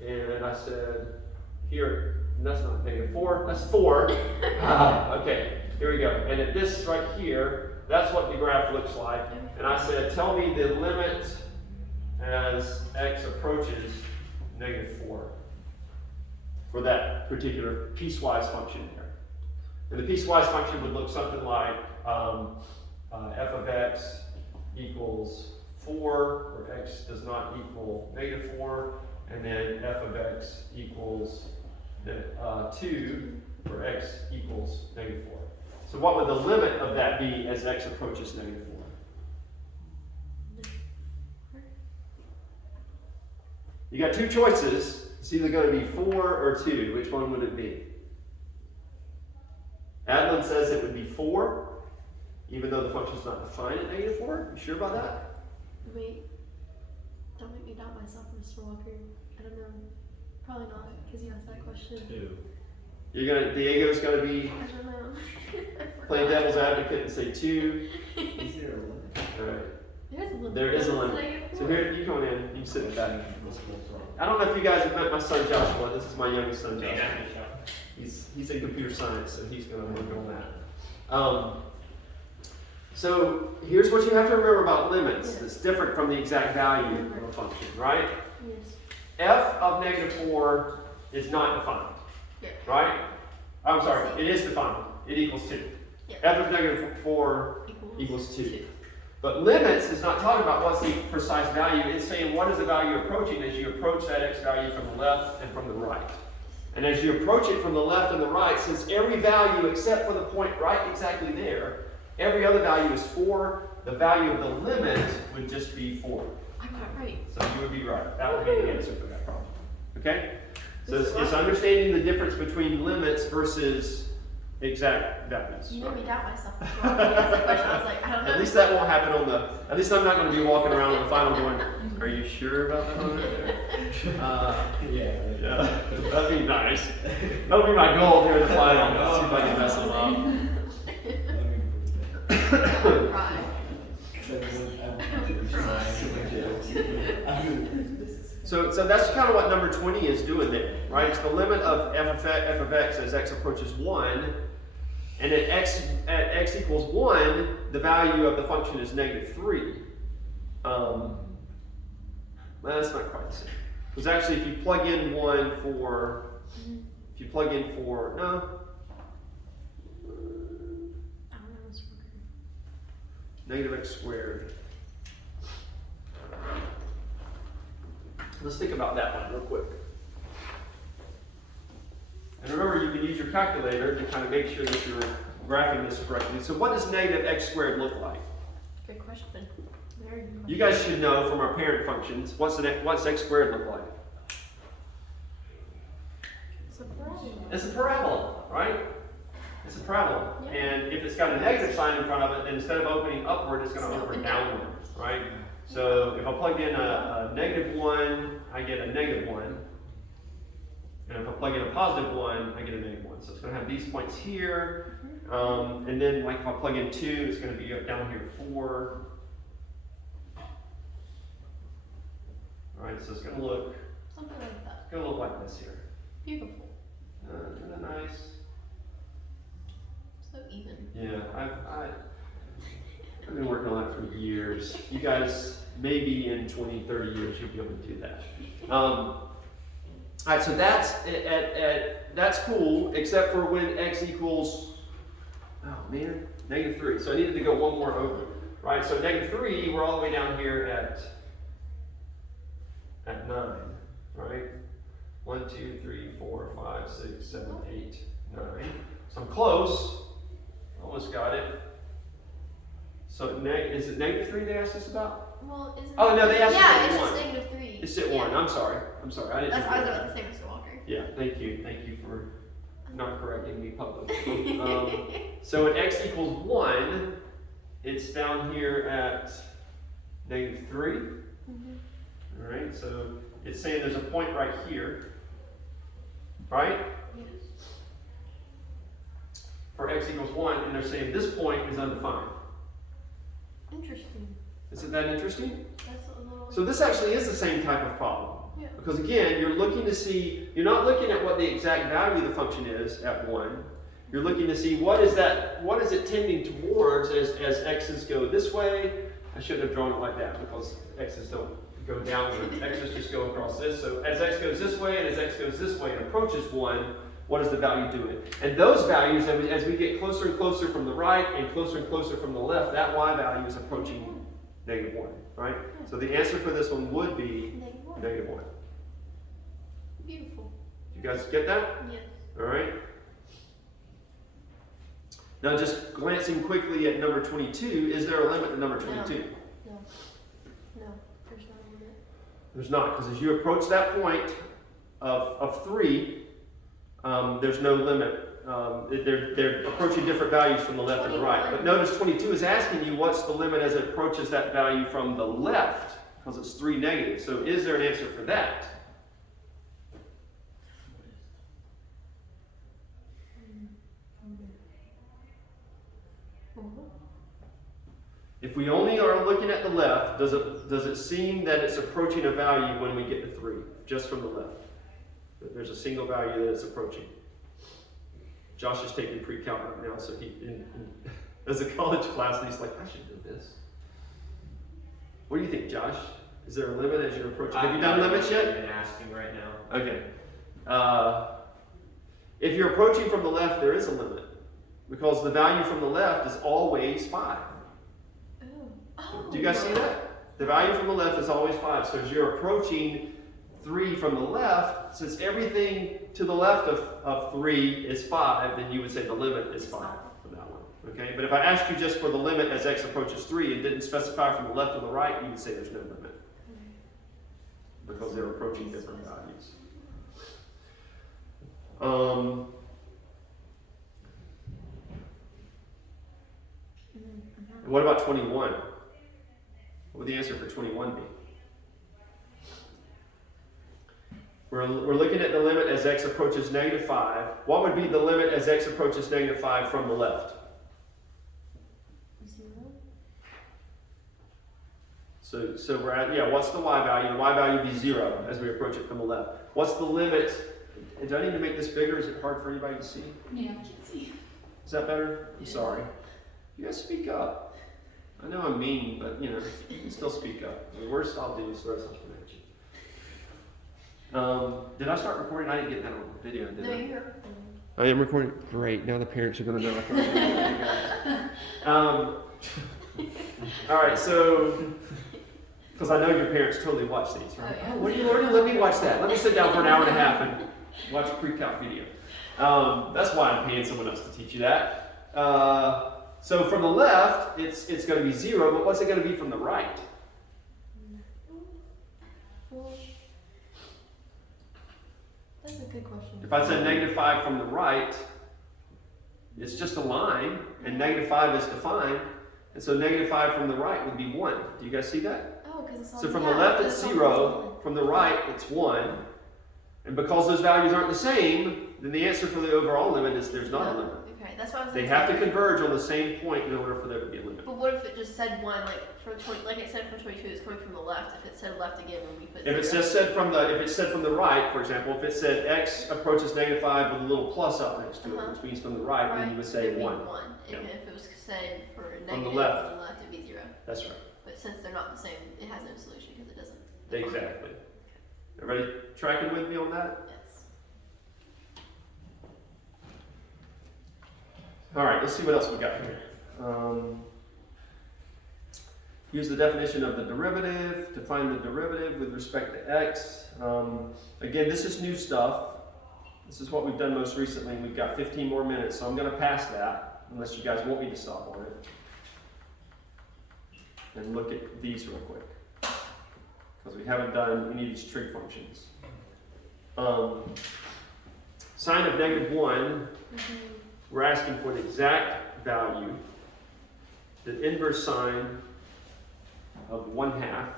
and I said here, and that's not -4, that's 4. Okay, here we go. And at this right here, that's what the graph looks like. And I said, tell me the limit as x approaches -4 for that particular piecewise function there. And the piecewise function would look something like f of x equals 4, where x does not equal -4, and then f of x equals 2, where x equals -4. So what would the limit of that be as x approaches -4? You got two choices. It's either going to be 4 or 2. Which one would it be? Adlin says it would be 4, even though the function's not defined at -4. You sure about that? Wait, don't make me doubt myself, Mr. Walker. I don't know. Probably not, because you asked that question. 2. Diego's gonna be I don't know. playing devil's advocate and say 2. Is there a limit? All right. There's a limit. There is a limit. Like So here, you come in. You can sit in the back. I don't know if you guys have met my son Joshua. This is my youngest son Joshua. He's in computer science, so he's going to work on that. So here's what you have to remember about limits. That's different from the exact value of a function, right? Yes. F of -4 is not defined, Yeah. right? I'm sorry, it is defined. It equals 2. Yeah. F of -4 equals 2. But limits is not talking about what's the precise value. It's saying what is the value approaching as you approach that x value from the left and from the right. And as you approach it from the left and the right, since every value except for the point right exactly there, every other value is 4, the value of the limit would just be 4. I got it right. So you would be right. That would be the answer for that problem. Okay? So it's understanding the difference between limits versus exact values. You made me doubt myself. Mr. Walker. You asked that question, I was like, I don't know. At least that won't happen at least I'm not going to be walking around on the final going, are you sure about that one? Yeah, that'd be nice. That'll be my goal during the final. See if I can mess them up. Cry. So that's kind of what number 20 is doing there, right? It's the limit of f of x as x approaches 1, and at x equals 1, the value of the function is -3. Well, that's not quite the same. Because actually, if you plug in 1 for, no, I don't know, Mr. Walker. -x squared. Let's think about that one real quick. And remember, you can use your calculator to kind of make sure that you're graphing this correctly. So what does -x squared look like? Good question. Very good question. You guys should know from our parent functions, what's x squared look like? It's a problem. It's a parabola, right? It's a parabola. Yeah. And if it's got a negative sign in front of it, then instead of opening upward, it's going to open downward, right? So if I plug in a -1, I get a -1. And if I plug in a +1, I get a -1. So it's going to have these points here. And then like if I plug in 2, it's going to be down here 4. All right, so it's going to look, Something like that. it's going to look like this here. Beautiful. Isn't that nice? So even. Yeah, I've been working on that for years. You guys, maybe in 20, 30 years, you'll be able to do that. All right, so that's cool, except for when x equals, oh man, -3. So I needed to go one more over, right? So -3, we're all the way down here at 9, right? 1, 2, 3, 4, 5, 6, 7, 8, 9. So I'm close. Almost got it. So is it -3 they asked us about? Well, isn't Oh, no, they asked us yeah, at it's one. just -3. It's at Yeah. 1. I'm sorry. I didn't. That's know why I was that. about to say, Mr. Walker. Yeah, thank you. Thank you for not correcting me publicly. So at x equals 1, it's down here at -3. Mm-hmm. All right, so it's saying there's a point right here, right? Yes. For x equals 1, and they're saying this point is undefined. Interesting. Isn't that interesting? That's a little. So this actually is the same type of problem. Yeah. Because again, you're looking to see, you're not looking at what the exact value of the function is at 1. You're looking to see what is it tending towards as x's go this way. I shouldn't have drawn it like that because x's don't go downward. X's just go across this. So as x goes this way and as x goes this way and approaches 1, what is the value doing? And those values, as we get closer and closer from the right and closer from the left, that y value is approaching -1, right? So the answer for this one would be -1. -1. Beautiful. You guys get that? Yes. All right. Now, just glancing quickly at number 22, is there a limit to number 22? No. No. There's not a limit. There's not, because as you approach that point of 3, there's no limit. They're approaching different values from the left and the right. But notice 22 is asking you what's the limit as it approaches that value from the left, because it's 3 negative. So is there an answer for that? If we only are looking at the left, does it seem that it's approaching a value when we get to 3, just from the left? That there's a single value that it's approaching. Josh is taking Precalc right now, so as a college class, and he's like, I should do this. What do you think, Josh? Is there a limit as you're approaching? Have you done limits yet? I've been asking right now. Okay. If you're approaching from the left, there is a limit, because the value from the left is always 5. Oh. Do you guys see that? The value from the left is always 5. So as you're approaching 3 from the left, since everything to the left of 3 is 5, then you would say the limit is 5 for that one. Okay? But if I asked you just for the limit as x approaches 3 and didn't specify from the left or the right, you would say there's no limit. Because they're approaching different values. And what about 21? What would the answer for 21 be? We're looking at the limit as x approaches -5. What would be the limit as x approaches -5 from the left? 0. So we're at, what's the y value? The y value would be 0 as we approach it from the left. What's the limit? Do I need to make this bigger? Is it hard for anybody to see? Yeah, I can see. Is that better? I'm sorry. You guys speak up. I know I'm mean, but you can still speak up. The worst I'll do is throw something at you. Did I start recording? I didn't get that on video, did No, I? you're. I am recording. Great. Now the parents are going to know. All right, so because I know your parents totally watch these, right? Oh, yeah. Oh, what are you learning? Let me watch that. Let me sit down for an hour and a half and watch a Precalc video. That's why I'm paying someone else to teach you that. So from the left, it's going to be 0, but what's it going to be from the right? Well, that's a good question. If I said -5 from the right, it's just a line, and -5 is defined, and so -5 from the right would be 1. Do you guys see that? Oh, because it's all. So from the left it's 0, from the right it's 1, and because those values aren't the same, then the answer for the overall limit is there's not a limit. Okay, that's why I was. They gonna have say- to converge on the same point in order for there to be a limit. But what if it just said 1, like from 20, like it said from 22, it's coming from the left. If it said left again, when we put. If it 0. said from the right, for example, if it said x approaches -5 with a little plus up next to it, which means from the right, then you would say it'd be 1. 1. Yeah. And if it was said for negative From the left. from the left, it'd be 0. That's right. But since they're not the same, it has no solution because it doesn't. Exactly. Everybody tracking with me on that? Yes. All right, let's see what else we got here. Use the definition of the derivative to find the derivative with respect to x. Again, this is new stuff. This is what we've done most recently. We've got 15 more minutes, so I'm going to pass that, unless you guys want me to stop on it. and look at these real quick. Because we haven't done any of these trig functions. Sine of -1, we're asking for the exact value. The inverse sine of 1/2.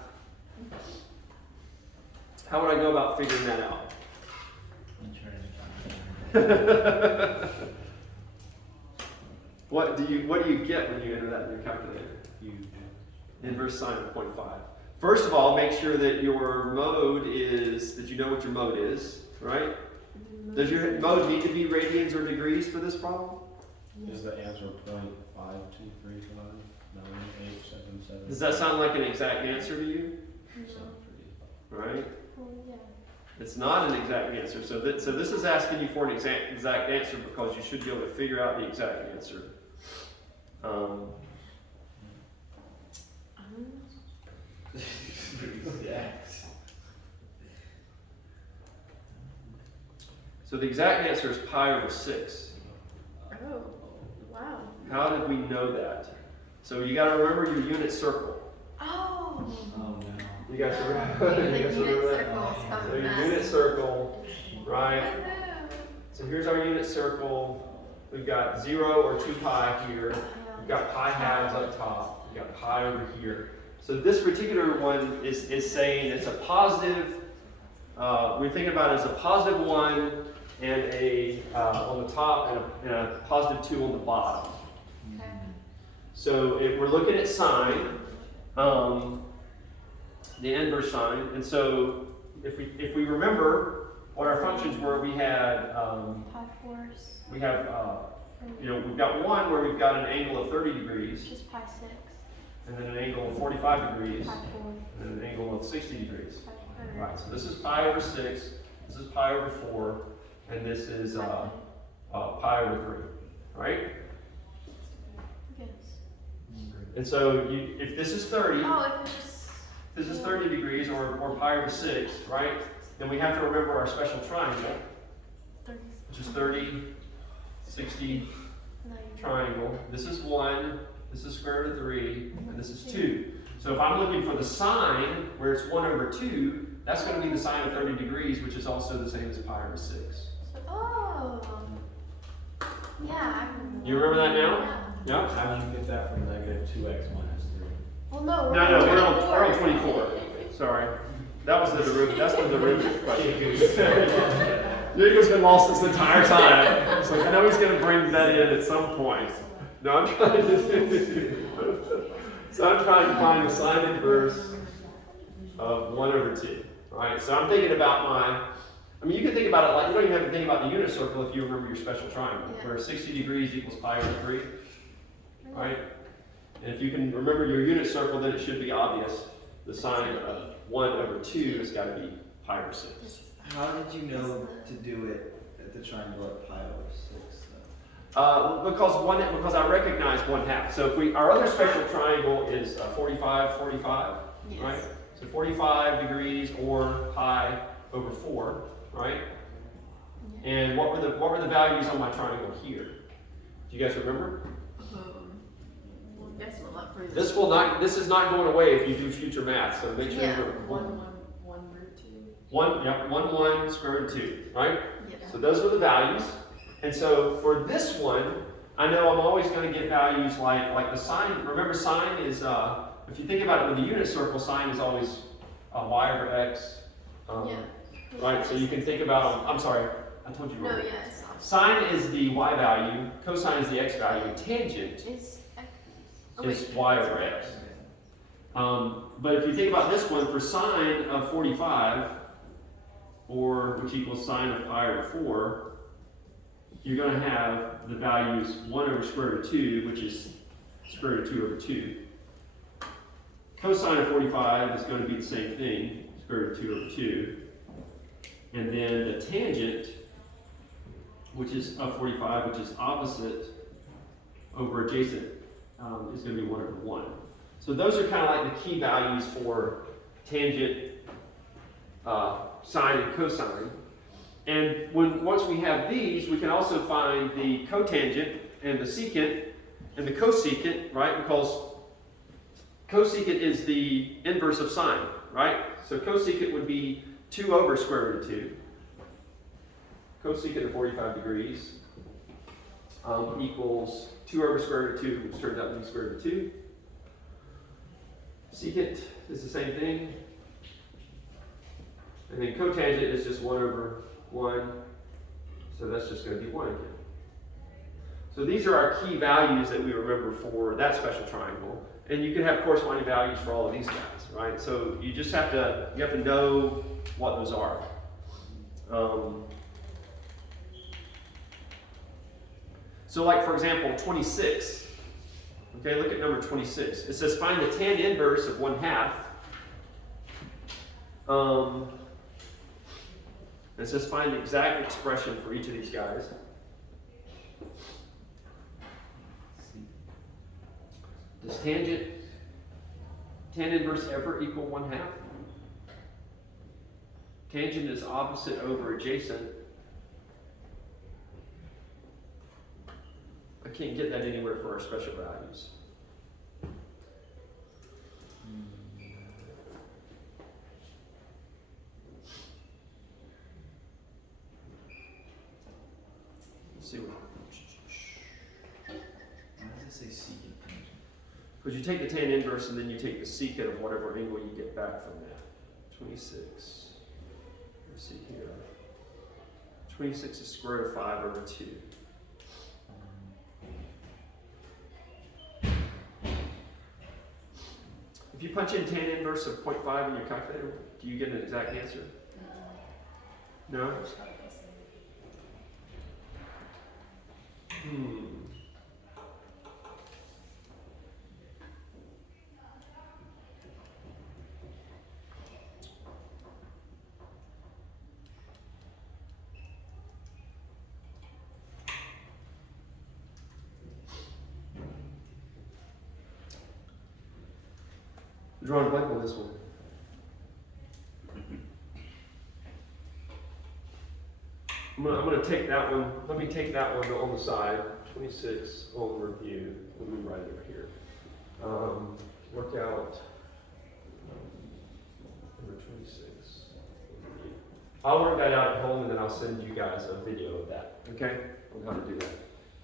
How would I go about figuring that out? What do you get when you enter that in your calculator? Inverse sine of 0.5. First of all, make sure that your mode is, that you know what your mode is, right? Does your mode need to be radians or degrees for this problem? Is the answer 0.52359877? Does that sound like an exact answer to you? Right? Well, yeah. It's not an exact answer. So this is asking you for an exact answer because you should be able to figure out the exact answer. So the exact answer is pi/6. Oh, wow. How did we know that? So you got to remember your unit circle. Oh. Oh no. You guys The remember, you guys unit remember that? circle is So coming your back. unit circle, right? Woohoo. So here's our unit circle. We've got 0 or 2 pi here. We've got pi halves up top. We've got pi over here. So this particular one is saying it's a positive, we're thinking about it as a +1 and a, on the top and a +2 on the bottom. Okay. So if we're looking at sine, the inverse sine, and so if we remember what our functions were, we had, Pi force. we have, we've got one where we've got an angle of 30 degrees, Just pi 6. and then an angle of 45 degrees, Pi 4. and then an angle of 60 degrees. Pi 3. Right, so this is pi/6, this is pi/4, and this is pi/3, right? Yes. And so if this is 30, Oh, if it's just. this is 30 degrees or pi/6, right? Then we have to remember our special triangle, 30. which is 30, 60 No, triangle. This is 1, this is square root of 3, and this is 2. So if I'm looking for the sine, where it's 1/2, that's going to be the sine of 30 degrees, which is also the same as pi/6. Oh. Yeah, I remember. You remember that now? Yeah. Yep. How do you get that from -2x minus 3? Well, no. No, we're on 24. 24. Sorry. That was the derivative. That's the derivative question. Jaco's been lost this entire time. It's like, I know he's going to bring that in at some point. No, I'm trying to so I'm trying to find the sine inverse of 1/2. Right? So I'm thinking about you can think about it like, you don't even have to think about the unit circle if you remember your special triangle, Yeah. where 60 degrees equals pi/3. Right? And if you can remember your unit circle, then it should be obvious. The sine of 1/2 has got to be pi/6. How did you know to do it at the triangle at pi/6 though? Because I recognize 1/2. So if our other special triangle is 45, 45, Yes. right? So 45 degrees or pi/4, right? Yeah. And what were the values on my triangle here? Do you guys remember? Well, guess we'll let for This is not going away if you do future math. So make sure Yeah. you one root 2. 1 square root of 2, right? Yeah. So those were the values. And so for this one, I know I'm always going to get values like the sine. Remember, sine is, if you think about it with the unit circle, sine is always y/x. Yeah. Right, so you can think about, I'm sorry, I told you No, wrong. yes. Sine is the y value, cosine is the x value, tangent It's. Oh, is wait. y/x. But if you think about this one, for sine of 45, or which equals sine of pi/4, you're going to have the values 1/√2, which is square root of 2/2. Cosine of 45 is going to be the same thing, square root of 2/2. And then the tangent, which is of 45, which is opposite over adjacent, is going to be 1/1. So those are kind of like the key values for tangent, sine, and cosine. And once we have these, we can also find the cotangent and the secant and the cosecant, right? Because cosecant is the inverse of sine, right? So cosecant would be 2 over square root of 2. Cosecant of 45 degrees equals 2 over square root of 2, which turns out to be square root of 2. Secant is the same thing. And then cotangent is just 1 over 1. So that's just going to be 1 again. So these are our key values that we remember for that special triangle. And you can have corresponding values for all of these guys, right? So you just have to know what those are. So like for example, 26. Okay, look at number 26. It says find the tan inverse of 1/2. It says find the exact expression for each of these guys. Does tan inverse ever equal 1/2? Tangent is opposite over adjacent. I can't get that anywhere for our special values. Let's see what. Why does it say secant tangent? Because you take the tan inverse and then you take the secant of whatever angle you get back from that. 26. Let's see here. 26 is square root of 5 over 2. If you punch in tan inverse of 0.5 in your calculator, do you get an exact answer? No? Drawing a blank on this one. I'm gonna take that one. Let me take that one on the side. 26 on review. Let me write it here. Work out number 26. I'll work that out at home and then I'll send you guys a video of that. Okay, on how to do that.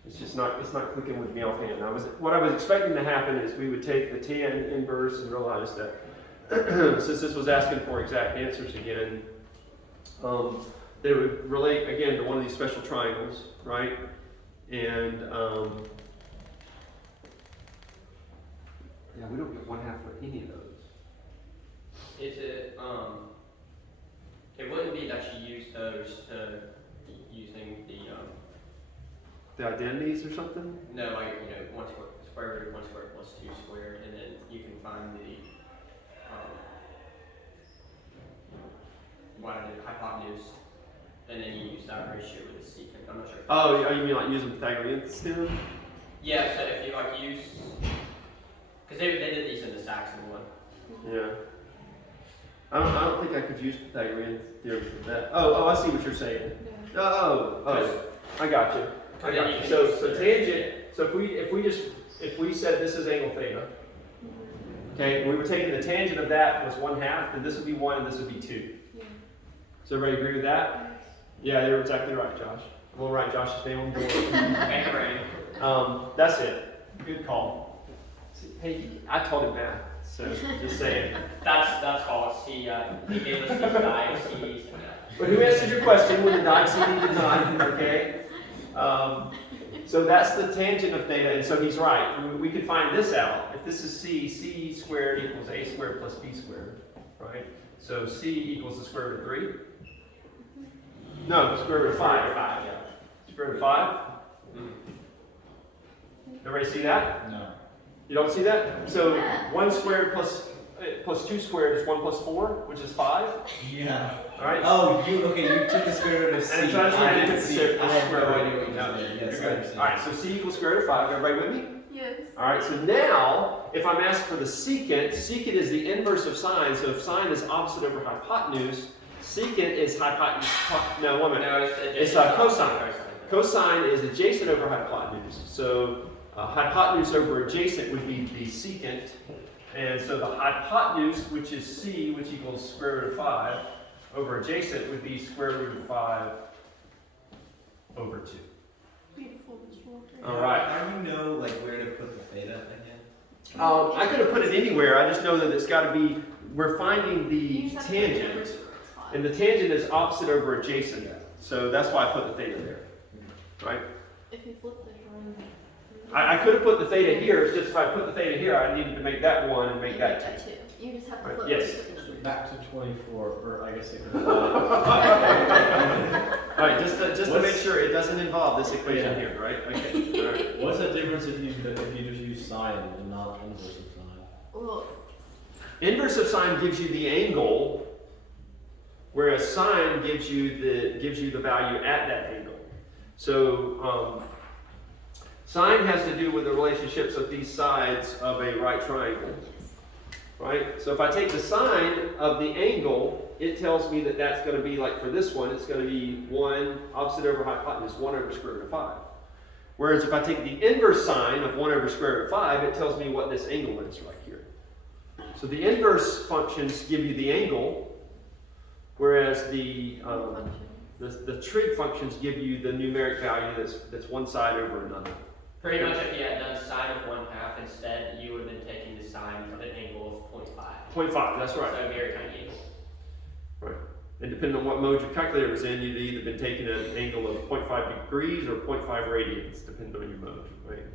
It's not clicking with me offhand. What I was expecting to happen is we would take the tan inverse and realize that since this was asking for exact answers again, they would relate again to one of these special triangles, right? And yeah, we don't get 1/2 for any of those. Is it, it wouldn't be that you use those to using The identities or something? no, like, 1 square root of 1 squared plus 2 squared, and then you can find the, hypotenuse, and then you use that ratio with the secant. I'm not sure. Oh, you mean like using Pythagorean theorem? Yeah, so if you use, because they did these in the Saxon one. Yeah. I don't think I could use Pythagorean theorem for that. Oh, I see what you're saying. Yeah. Oh, I got you. I got you. So tangent. So if we said this is angle theta, okay, and we were taking the tangent of that was 1/2, then this would be 1 and this would be 2. Yeah. Does everybody agree with that? Yeah, you're exactly right, Josh. We'll write Josh's name on the board. That's it. Good call. See, hey, I taught him math, so just saying. That's false. He gave us these diagonals. But who answered your question with the dicey design? Okay. So that's the tangent of theta, and so he's right. We could find this out. If this is c squared equals a squared plus b squared, right? So c equals the square root of 3. No, square root of 5. Yeah. Square root of 5. Everybody see that? No. You don't see that? So 1 squared plus 2 squared is 1 plus 4, which is 5. Yeah. All right. Oh, you took the square root of c. And so that's what I did. see it. I had no Square root. idea what you did. Yes, You're I good. understand. All right. So c equals square root of 5. Everybody with me? Yes. All right, so now, if I'm asked for the secant is the inverse of sine. So if sine is opposite over hypotenuse, secant is hypotenuse. No, one minute. No, It's cosine. Cosine is adjacent over hypotenuse. So hypotenuse over adjacent would be the secant. And so the hypotenuse, which is C, which equals square root of 5, over adjacent would be square root of 5 over 2. Beautiful, Mr. Walker. All right. How do you know like where to put the theta again? I could have put it anywhere, I just know that it's got to be, we're finding You the just have to put it tangent, over to the spot. and the tangent is opposite over adjacent. So that's why I put the theta there, right? If you flip the drawing. I could have put the theta here, it's just if I put the theta here, I needed to make that 1 and make that 2. 2. You just have to Right, flip yes. it to the number. Back to 24, or I guess it could. All right, just to make What's- sure it doesn't involve this equation Yeah. here, right? Okay, all right. What's the difference if you just use sine and not inverse of sine? Well, Inverse of sine gives you the angle, whereas sine gives you the value at that angle. So sine has to do with the relationships of these sides of a right triangle, right? So if I take the sine of the angle, it tells me that that's going to be, like for this one, it's going to be 1 opposite over hypotenuse, 1 over square root of 5. Whereas if I take the inverse sine of 1 over square root of 5, it tells me what this angle is right here. So the inverse functions give you the angle, whereas the trig functions give you the numeric value that's one side over another. Pretty much if you had done sine of 1/2 instead, you would have been taking the sine of an angle of 0.5. 0.5, that's So right. a very tiny angle. And depending on what mode your calculator was in, you'd either been taking an angle of 0.5 degrees or 0.5 radians, depending on your mode, right?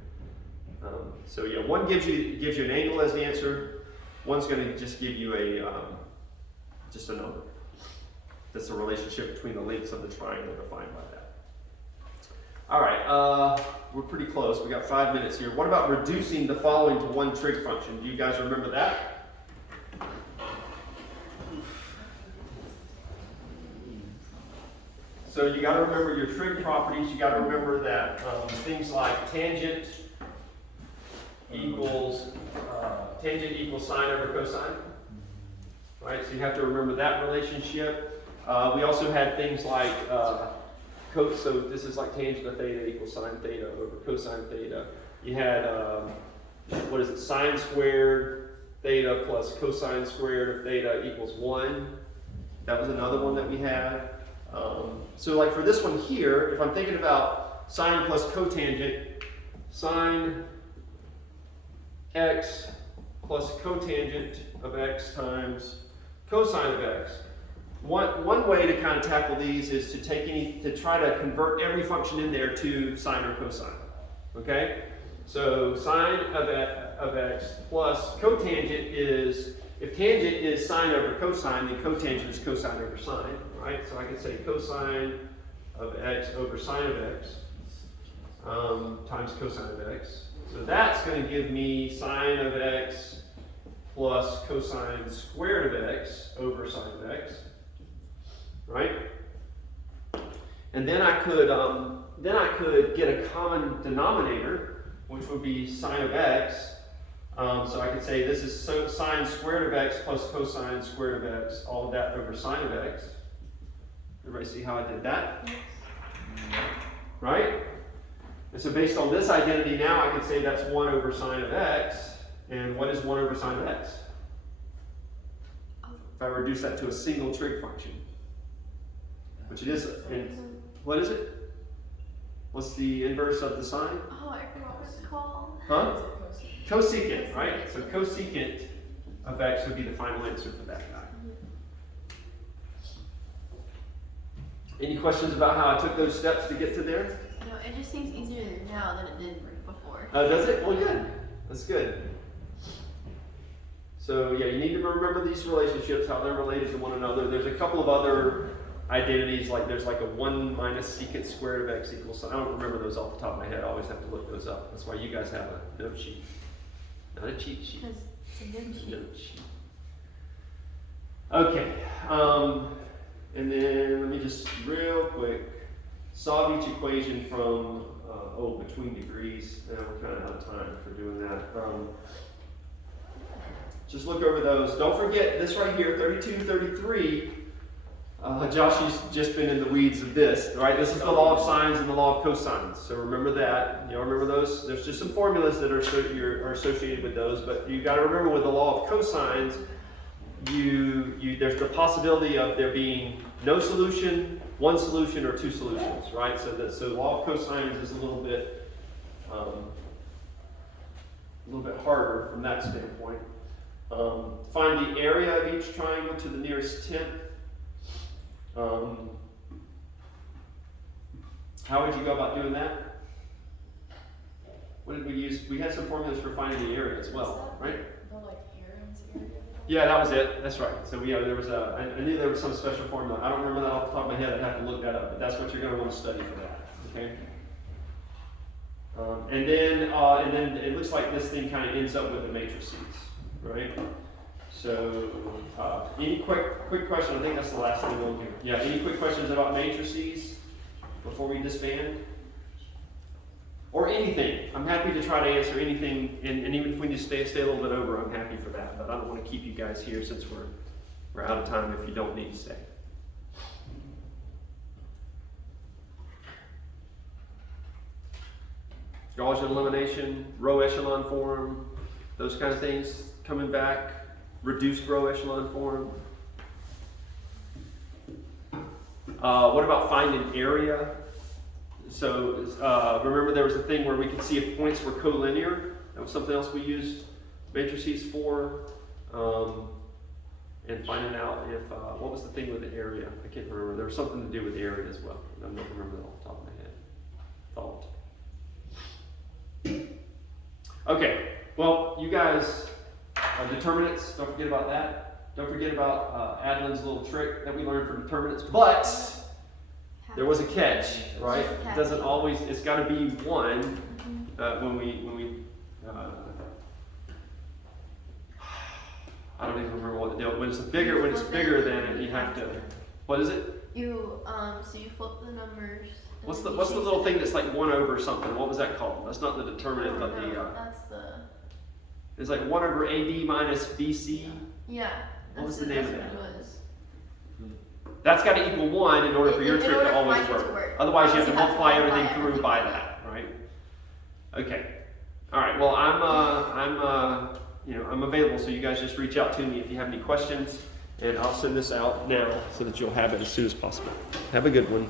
So yeah, one gives you an angle as the answer. One's going to just give you just a number. That's the relationship between the lengths of the triangle defined by that. All right, we're pretty close. We got 5 minutes here. What about reducing the following to one trig function? Do you guys remember that? So you got to remember your trig properties. You got to remember that things like tangent equals sine over cosine, right? So you have to remember that relationship. We also had things like so this is like tangent of theta equals sine theta over cosine theta. You had sine squared theta plus cosine squared of theta equals 1. That was another one that we had. So like for this one here, if I'm thinking about sine plus cotangent, sine x plus cotangent of x times cosine of x. One way to kind of tackle these is to try to convert every function in there to sine or cosine. Okay? So sine of x plus cotangent is, if tangent is sine over cosine, then cotangent is cosine over sine, right? So I could say cosine of x over sine of x times cosine of x. So that's going to give me sine of x plus cosine squared of x over sine of x, right? And then I could get a common denominator, which would be sine of x. So I could say this is sine squared of x plus cosine squared of x, all of that over sine of x. Everybody see how I did that? Right? And so based on this identity now, I could say that's 1 over sine of x. And what is 1 over sine of x? If I reduce that to a single trig function, which it is. What is it? What's the inverse of the sine? Oh, I forgot what it's called. Huh? Cosecant, right? So cosecant of x would be the final answer for that guy. Any questions about how I took those steps to get to there? No, it just seems easier now than it did before. Does it? Well, good. That's good. So yeah, you need to remember these relationships, how they're related to one another. There's a couple of other identities, like there's like a 1 minus secant squared of x equals, I don't remember those off the top of my head. I always have to look those up. That's why you guys have a note sheet. Not a cheat sheet. Because it's a good sheet. Note sheet. Okay. And then let me just real quick solve each equation from between degrees. Now we're kind of out of time for doing that. Just look over those. Don't forget this right here, 32, 33. Joshy's just been in the weeds of this, right? This is the law of sines and the law of cosines. So remember that. You all remember those? There's just some formulas that are associated with those, but you got to remember with the law of cosines, there's the possibility of there being no solution, one solution, or two solutions, right? So the law of cosines is a little bit harder from that standpoint. Find the area of each triangle to the nearest tenth. How would you go about doing that? What did we use? We had some formulas for finding the area as well, right? The like Aaron's area? Yeah, that was it. That's right. So there was I knew there was some special formula. I don't remember that off the top of my head. I'd have to look that up. But that's what you're going to want to study for that. Okay. And then it looks like this thing kind of ends up with the matrices, right? So any quick question? I think that's the last thing on here. Yeah. Any quick questions about matrices before we disband? Or anything. I'm happy to try to answer anything, and even if we need to stay a little bit over, I'm happy for that. But I don't want to keep you guys here since we're out of time if you don't need to stay. Gaussian elimination, row echelon form, those kind of things coming back, reduced row echelon form. What about finding area? So remember there was a thing where we could see if points were collinear. That was something else we used matrices for. And finding out if, what was the thing with the area? I can't remember. There was something to do with the area as well. I don't remember that off the top of my head. Thought. Okay, well, you guys, determinants, don't forget about that. Don't forget about Adlin's little trick that we learned for determinants. But there was a catch, right? It doesn't always, it's got to be one when we I don't even remember what the deal. When it's bigger than it, you have to. What is it? So you flip the numbers. What's the little thing that's like 1 over something? What was that called? That's not the determinant, but that's the. It's like 1 over AD minus BC. Yeah. What was the name of that? It was. That's got to equal 1 in order for your trick to always work. Otherwise, you have to multiply everything through by that, right? Okay. All right. Well, I'm available, so you guys just reach out to me if you have any questions, and I'll send this out now so that you'll have it as soon as possible. Have a good one.